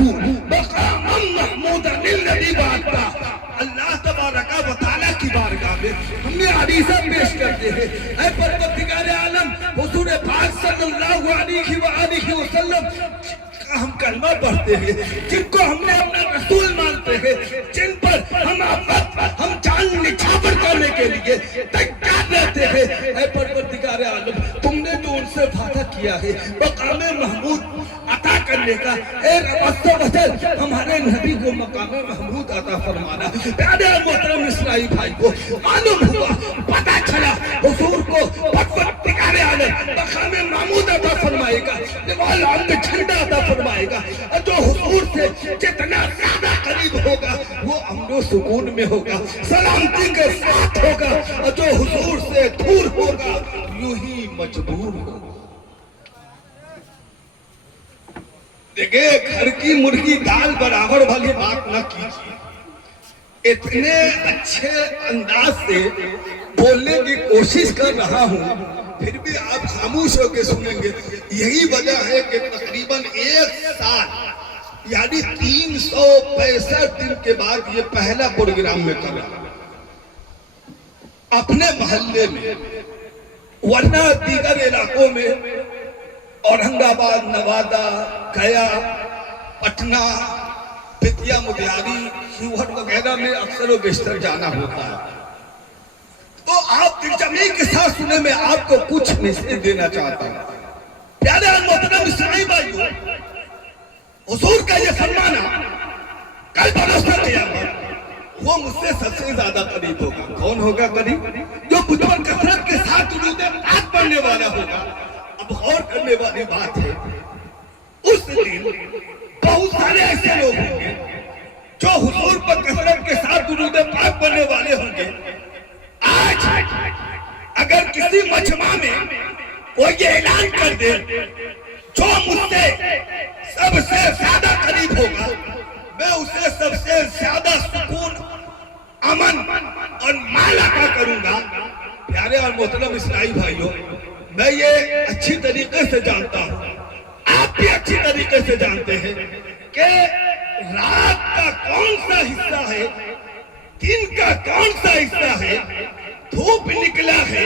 مقاما محمودا الذي وعدته. اللہ تبارک و تعالیٰ کی بارگاہ میں ہم نے عریضہ پیش کرتے ہیں، اے پروردگار عالم حضور پاک صلی اللہ علیہ وآلہ وسلم کا ہم کلمہ پڑھتے ہیں، جن کو ہم نے اپنا رسول مانتے ہیں، جن پر ہم جان نچھاور کرنے کے لیے تیار رہتے ہیں، اے پروردگار عالم تم نے جو ان سے وعدہ کیا ہے مقام محمود عطا کرنے کا، اے رب عز و جل ہمارے نبی کو مقام محمود عطا فرمانا. پیارے اور محترم اسلامی بھائی کو معلوم ہوا، پتہ چلا حضور کو پروردگار عالم مقام محمود عطا فرمائے گا، الحمد جھنڈا عطا فرمائے گا، اور جو حضور سے جتنا زیادہ قریب ہوگا وہ امن و سکون میں ہوگا، سلامتی کے ساتھ ہوگا، اور جو حضور سے دور ہوگا یوں ہی مجبور ہوگا. دیکھیں گھر کی مرغی دال برابر والی بات نہ کیجیے. اتنے اچھے انداز سے بولنے کی کوشش کر رہا ہوں پھر بھی آپ خاموش ہو کے سنیں گے. یہی وجہ ہے کہ تقریباً 1 سال یعنی 365 دن کے بعد یہ پہلا پروگرام میں کر رہا ہوں اپنے محلے میں، ورنہ دیگر علاقوں میں اورنگ آباد، نوادہ، گیا، پٹنہ، پتیا مدیاری، شیوہر وغیرہ میں اکثر و بیشتر جانا ہوتا ہے. تو آپ دلجمعی کے ساتھ سنیں، میں آپ کو کچھ مثالیں دینا چاہتا ہوں. پیارے اور محترم اسلامی بھائیو، حضور کا یہ فرمانا کل بروز قیامت وہ مجھ سے سب سے زیادہ قریب ہوگا. کون ہوگا قریب؟ جو مجھ پر کثرت کے ساتھ درود پاک پڑھنے والا ہوگا. اب غور کرنے والی بات ہے، اس دن بہت سارے ایسے لوگ ہوں گے جو حضور پر کثرت کے ساتھ درود پاک پڑھنے والے ہوں گے. آج اگر کسی مجمع میں وہ یہ اعلان کر دے جو مجھ سے سب سے زیادہ قریب ہوگا میں اسے سب سے زیادہ سکون، امن اور مال عطا کروں گا. پیارے اور محترم اسلامی بھائیوں، میں یہ اچھی طریقے سے جانتا ہوں، آپ بھی اچھی طریقے سے جانتے ہیں کہ رات کا کون سا حصہ ہے، دن کا کون سا حصہ ہے، دھوپ نکلا ہے،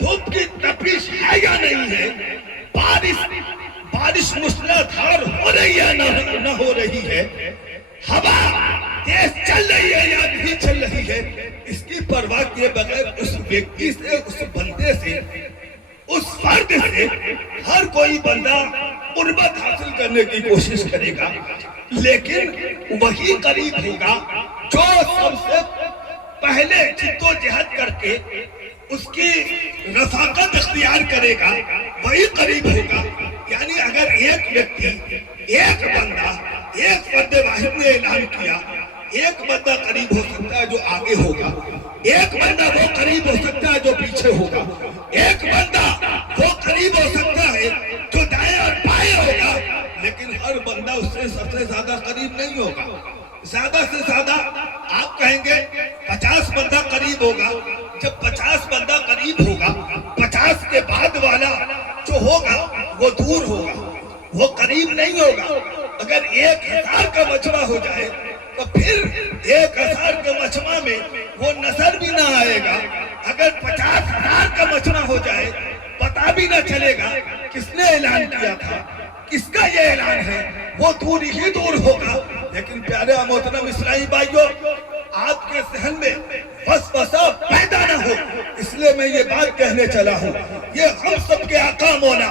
دھوپ کی تپش ہے یا نہیں ہے، بارش موسلادھار ہو رہی ہے نہ ہو رہی ہے، ہوا تیز چل رہی ہے یا نہیں چل رہی ہے، اس کی پرواہ کیے بغیر اس ویکتی سے، اس بندے سے، اس فرد سے ہر کوئی بندہ قربت حاصل کرنے کی کوشش کرے گا. لیکن وہی قریب ہوگا جو سب سے پہلے جد و جہد کر کے اس کی رفاقت اختیار کرے گا، وہی قریب ہوگا. یعنی اگر ایک ویکتی، ایک بندہ، ایک فرد واحد نے اعلان کیا، ایک بندہ قریب ہو سکتا ہے جو آگے ہوگا، ایک بندہ وہ قریب ہو سکتا ہے جو پیچھے ہوگا، ایک بندہ وہ قریب ہو سکتا ہے جو دائیں اور بائیں ہوگا، لیکن ہر بندہ اس سے سب سے زیادہ قریب نہیں ہوگا. زیادہ سے زیادہ آپ کہیں گے 50 بندہ قریب ہوگا. جب 50 بندہ قریب ہوگا، 50 کے بعد والا جو ہوگا وہ دور ہوگا، وہ قریب نہیں ہوگا. اگر 1000 کا مجمع ہو جائے تو پھر 1000 کے مجمع میں وہ نظر بھی نہ آئے گا. اگر 50,000 کا مجمع ہو جائے پتہ بھی نہ چلے گا کس نے اعلان کیا تھا، کس کا یہ اعلان ہے، وہ دور ہی دور ہوگا. لیکن پیارے محترم اسلامی بھائیوں، آپ کے ذہن میں وسوسہ پیدا نہ ہو، اس لیے میں یہ بات کہنے چلا ہوں. یہ ہم سب کے آقا مولا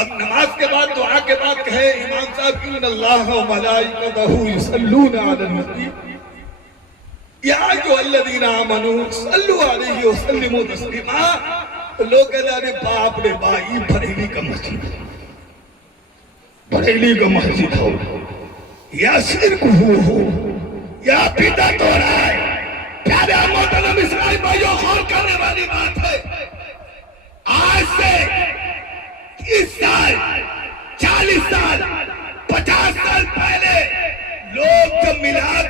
اب نماز کے بعد دعا کے بعد کہے امام صاحب ان اللہ و ملائکتہ یصلون علی النبی یا ایھا الذین آمنوا صلوا علیہ وسلموا تسلیما. لوگ کہتے ہیں باپ رے بھائی بریلی کا مسجد بریلی کا مسجد ہو یا شرک ہو یا بدعت ہو رہا ہے. پیارے محترم اسلامی بھائیوں غور کرنے والی بات ہے. آج سے 30 سال 40 سال 50 سال پہلے لوگ جب میلاد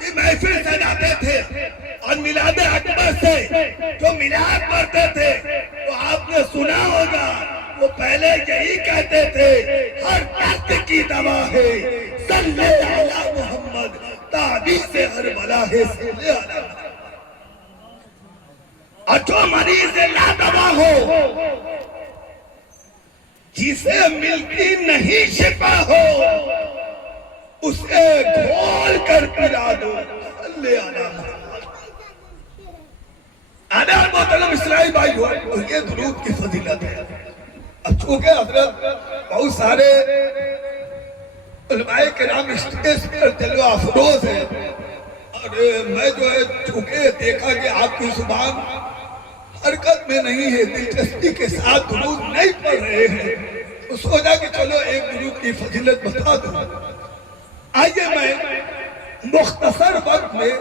کی محفل سجاتے تھے اور میلاد اکبر سے جو میلاد پڑھتے تھے تو آپ نے سنا ہوگا وہ پہلے یہی کہتے تھے ہر درد کی دوا ہے صلی علی محمد تعویذ ہر بلا ہے صلی علی محمد. اور جو مریض لا دوا ہو جسے ملتی نہیں شفا ہو اسے گھول کر پلا دو صلی علی محمد. آداب محترم اسلامی بھائی ہو یہ درود کی فضیلت ہے. اب چونکہ حضرت بہت سارے علماء کرام اسٹیج پر جلوہ افروز ہیں اور میں جو ہے چونکہ دیکھا کہ آپ کی زبان حرکت میں نہیں ہے دلچسپی کے ساتھ درود نہیں پڑھ رہے ہیں تو سوچا کہ چلو ایک درود کی فضیلت بتا دوں. آئیے میں مختصر وقت میں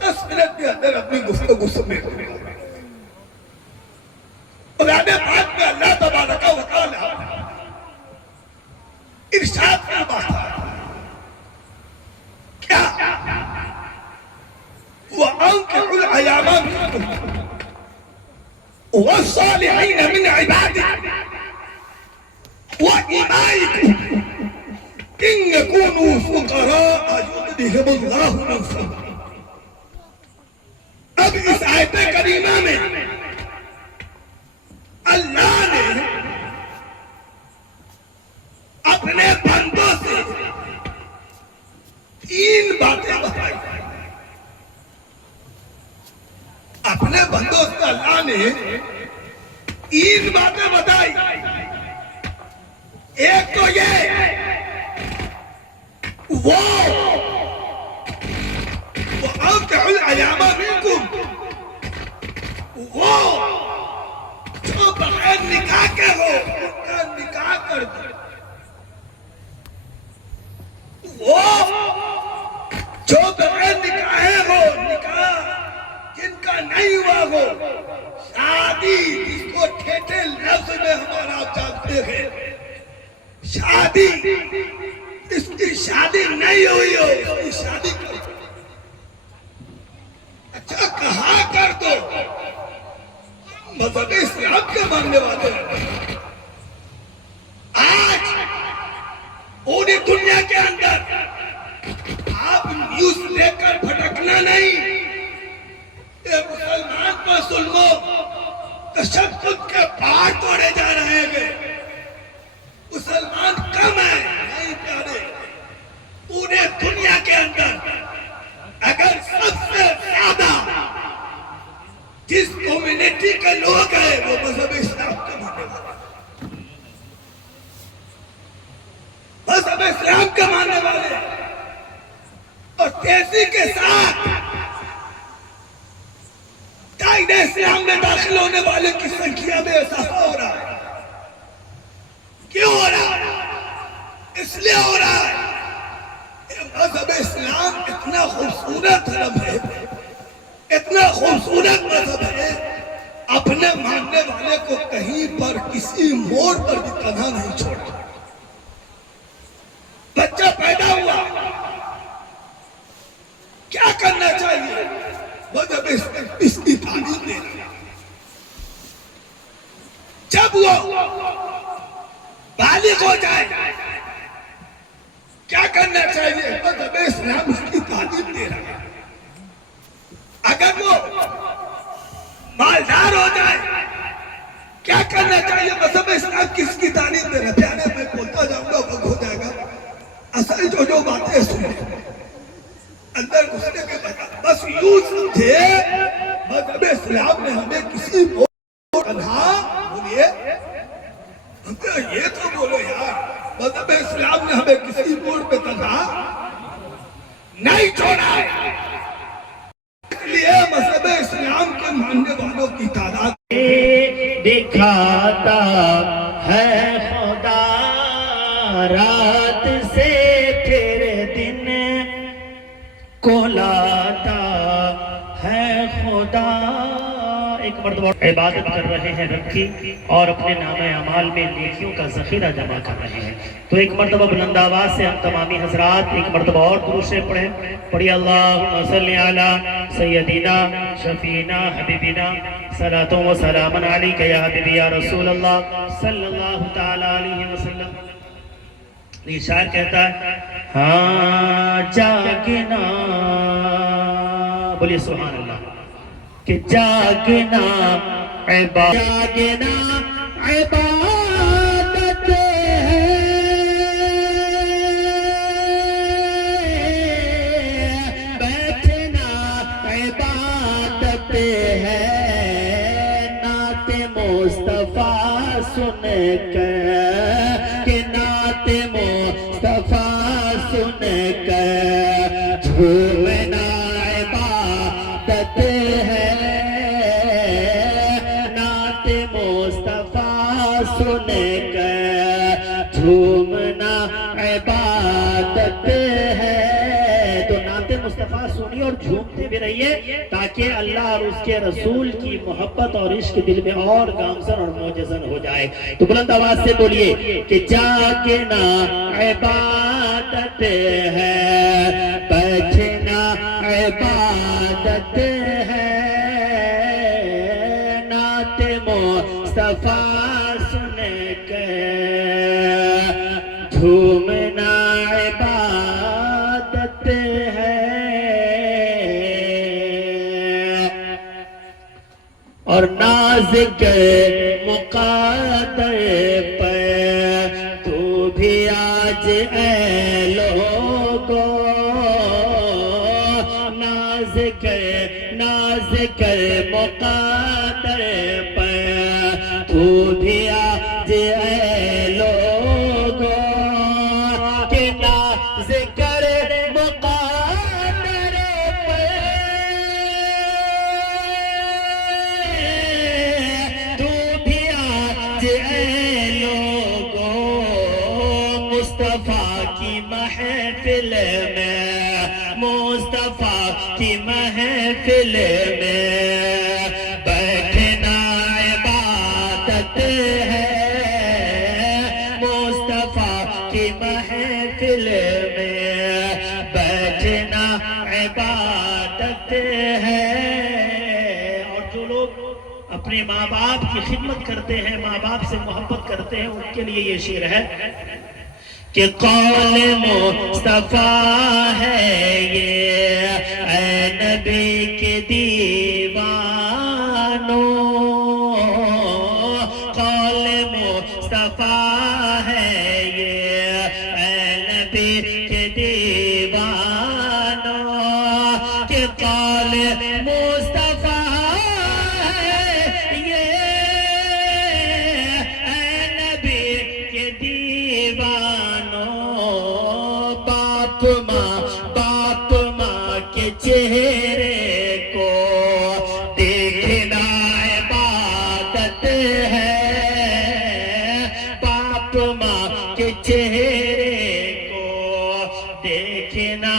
10 منٹ کے اندر اپنی گفتگو سمیٹ دوں. قرآن پاک میں اللہ تبارک و تعالی ارشاد فرماتا ہے کیا وَأَنكِحُوا الْأَيَامَ مِنكُمْ وَالصَّالِحِينَ مِنْ عِبَادِكُمْ وَإِمَائِكُمْ إِنْ يَكُونُوا فُقَرَاءَ يُغْنِهِمُ اللَّهُ مِنْ فَضْلِهِ. اب اس آیت کریمہ میں اللہ نے اپنے بندوں سے 3 باتیں بتائی. اپنے بندوں سے اللہ نے 3 باتیں بتائی. ایک تو یہ وہ وَأَنكِحُوا الْأَيَامَ مِنكُمْ وہ جو بغیر نکاح کے ہو ان کا نکاح کر دو. وہ جو بغیر نکاح ہو نکاح جن کا نہیں ہوا ہو شادی جس کو ٹھیٹھے لفظ میں ہمارا آپ جانتے ہیں شادی اس کی شادی نہیں ہوئی ہو اس کی شادی کر دو. اچھا کہاں کر دو مذہب اسلام کے ماننے والے آج پوری دنیا کے اندر آپ نیوز لے کر بھٹکنا نہیں. یہ مسلمان پر ظلم و تشدد کے پہاڑ توڑے جا رہے ہیں. مسلمان کم ہے نہیں پیارے. پورے دنیا کے اندر اگر سب سے زیادہ جس کمیونٹی کے لوگ ہیں وہ مذہب اسلام کے ماننے والے مذہب اسلام کے ماننے والے اور تیزی کے ساتھ دائرہ اسلام میں داخل ہونے والے کی سنکھیا میں اضافہ ہو رہا ہے. کیوں ہو رہا ہے؟ اس لیے ہو رہا ہے مذہب اسلام اتنا خوبصورت دھرم ہے اتنا خوبصورت مذہب ہے اپنے ماننے والے کو کہیں پر کسی موڑ پر بھی تنہا نہیں چھوڑتا. بچہ پیدا ہوا کیا کرنا چاہیے مذہب اس کی تعلیم دینا. جب وہ بالغ ہو جائے کیا کرنا چاہیے مذہب اسلام اس کی تعلیم دے رہا ہے. اگر وہ مالدار ہو جائے کیا کرنا چاہیے مذہب اسلام کس کی تعلیم دے رہا ہے. پیارے میں بولتا جاؤں گا وقت ہو جائے گا. اصل جو باتیں سنیں اندر گھسنے کے بعد بس یوں سمجھے مذہب اسلام نے ہمیں کسی تنہا بولیے یہ تو بولو یار، مذہب اسلام نے ہمیں کسی موڑ پہ تنہا نہیں چھوڑا ہے۔ اس لیے مذہب اسلام کے ماننے والوں کی تعداد دکھاتا ہے خدا رات سے پھر دن کو لاتا ہے خدا۔ ایک مرتبہ عبادت کر رہے ہیں رب کی اور اپنے نام اعمال میں نیکیوں کا ذخیرہ جمع کر رہے ہیں، تو ایک مرتبہ بلند آواز سے ہم تمامی حضرات ایک مرتبہ اور درود سے پڑھیں اللہم صلی علی سیدنا شفینا حبیبنا صلاۃ و سلام علیک یا حبیبی یا رسول اللہ صلی اللہ تعالی علیہ وسلم۔ یہ شاعر کہتا ہے ہاں جاگنا، بولیے سبحان اللہ، کہ جاگنا عبادت ہے، بیٹھنا عبادت ہے، نعت مصطفیٰ سن کر، کہ نعت مصطفیٰ سن کر جھومنا عبادت ہے، نعت مصطفیٰ سن کر جھومنا عبادت ہے۔ تو نعت مصطفیٰ سنی اور جھومتے بھی رہیے تاکہ اللہ اور اس کے رسول کی محبت اور عشق دل میں اور گامزن اور موجزن ہو جائے۔ تو بلند آواز سے بولیے کہ جاگنا عبادت ہے، بیٹھنا عبادت ہے، نعت مصطفیٰ سن کے جھومنا عبادت ہے۔ اور ناز کے مقدر پر تو بھی آج اے لوگو، ناز کے مقدر پر تو بھی آج اے لوگو، کہ ناز کے مقدر پر تو بھی آج اے لوگو، مصطفیٰ کی محفل میں، مصطفیٰ کی محفل میں بیٹھنا عبادت ہے، مصطفیٰ کی محفل میں بیٹھنا عبادت ہے۔ اور جو لوگ اپنے ماں باپ کی خدمت کرتے ہیں، ماں باپ سے محبت کرتے ہیں، ان کے لیے یہ شعر ہے کہ قول مصطفیٰ ہے یہ اے نبی کے دیوانوں، قول مصطفیٰ ہے یہ اے نبی کے دیوانوں، کہ قول مصطفیٰ ہے یہ اے نبی کے دیوانوں، باپ ماں کے چہرے کو دیکھنا عبادت ہے، باپ ماں کے چہرے کو دیکھنا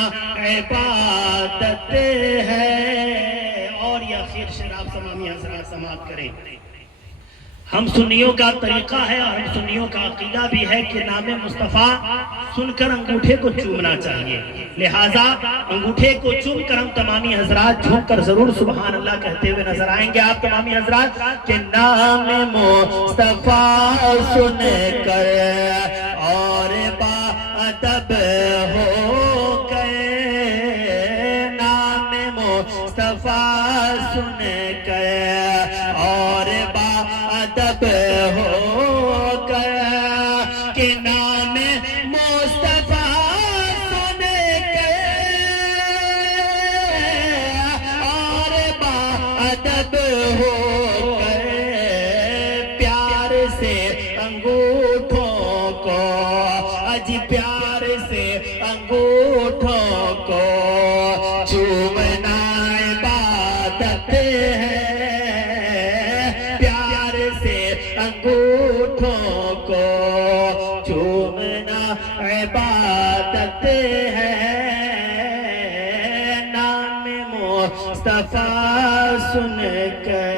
عبادت ہے۔ اور یہ آخر شعر آپ تمامی حضرات سماعت کریں۔ ہم سنیوں کا طریقہ ہے اور ہم سنیوں کا عقیدہ بھی ہے کہ نام مصطفیٰ سن کر انگوٹھے کو چومنا چاہیے، لہٰذا انگوٹھے کو چوم کر ہم تمامی حضرات جھوم کر ضرور سبحان اللہ کہتے ہوئے نظر آئیں گے آپ تمامی حضرات کہ نام مصطفیٰ سن کر اور باادب ہو گئے، نام مصطفیٰ سن کر اور باادب ہو گیا، کہ نام مصطفیٰ سن کر اور باادب ہو گئے، پیار سے انگوٹھے انگوٹھوں کو چومنا عبادت ہے پیار سے انگوٹھوں کو چومنا عبادت ہے نام مصطفیٰ سن کر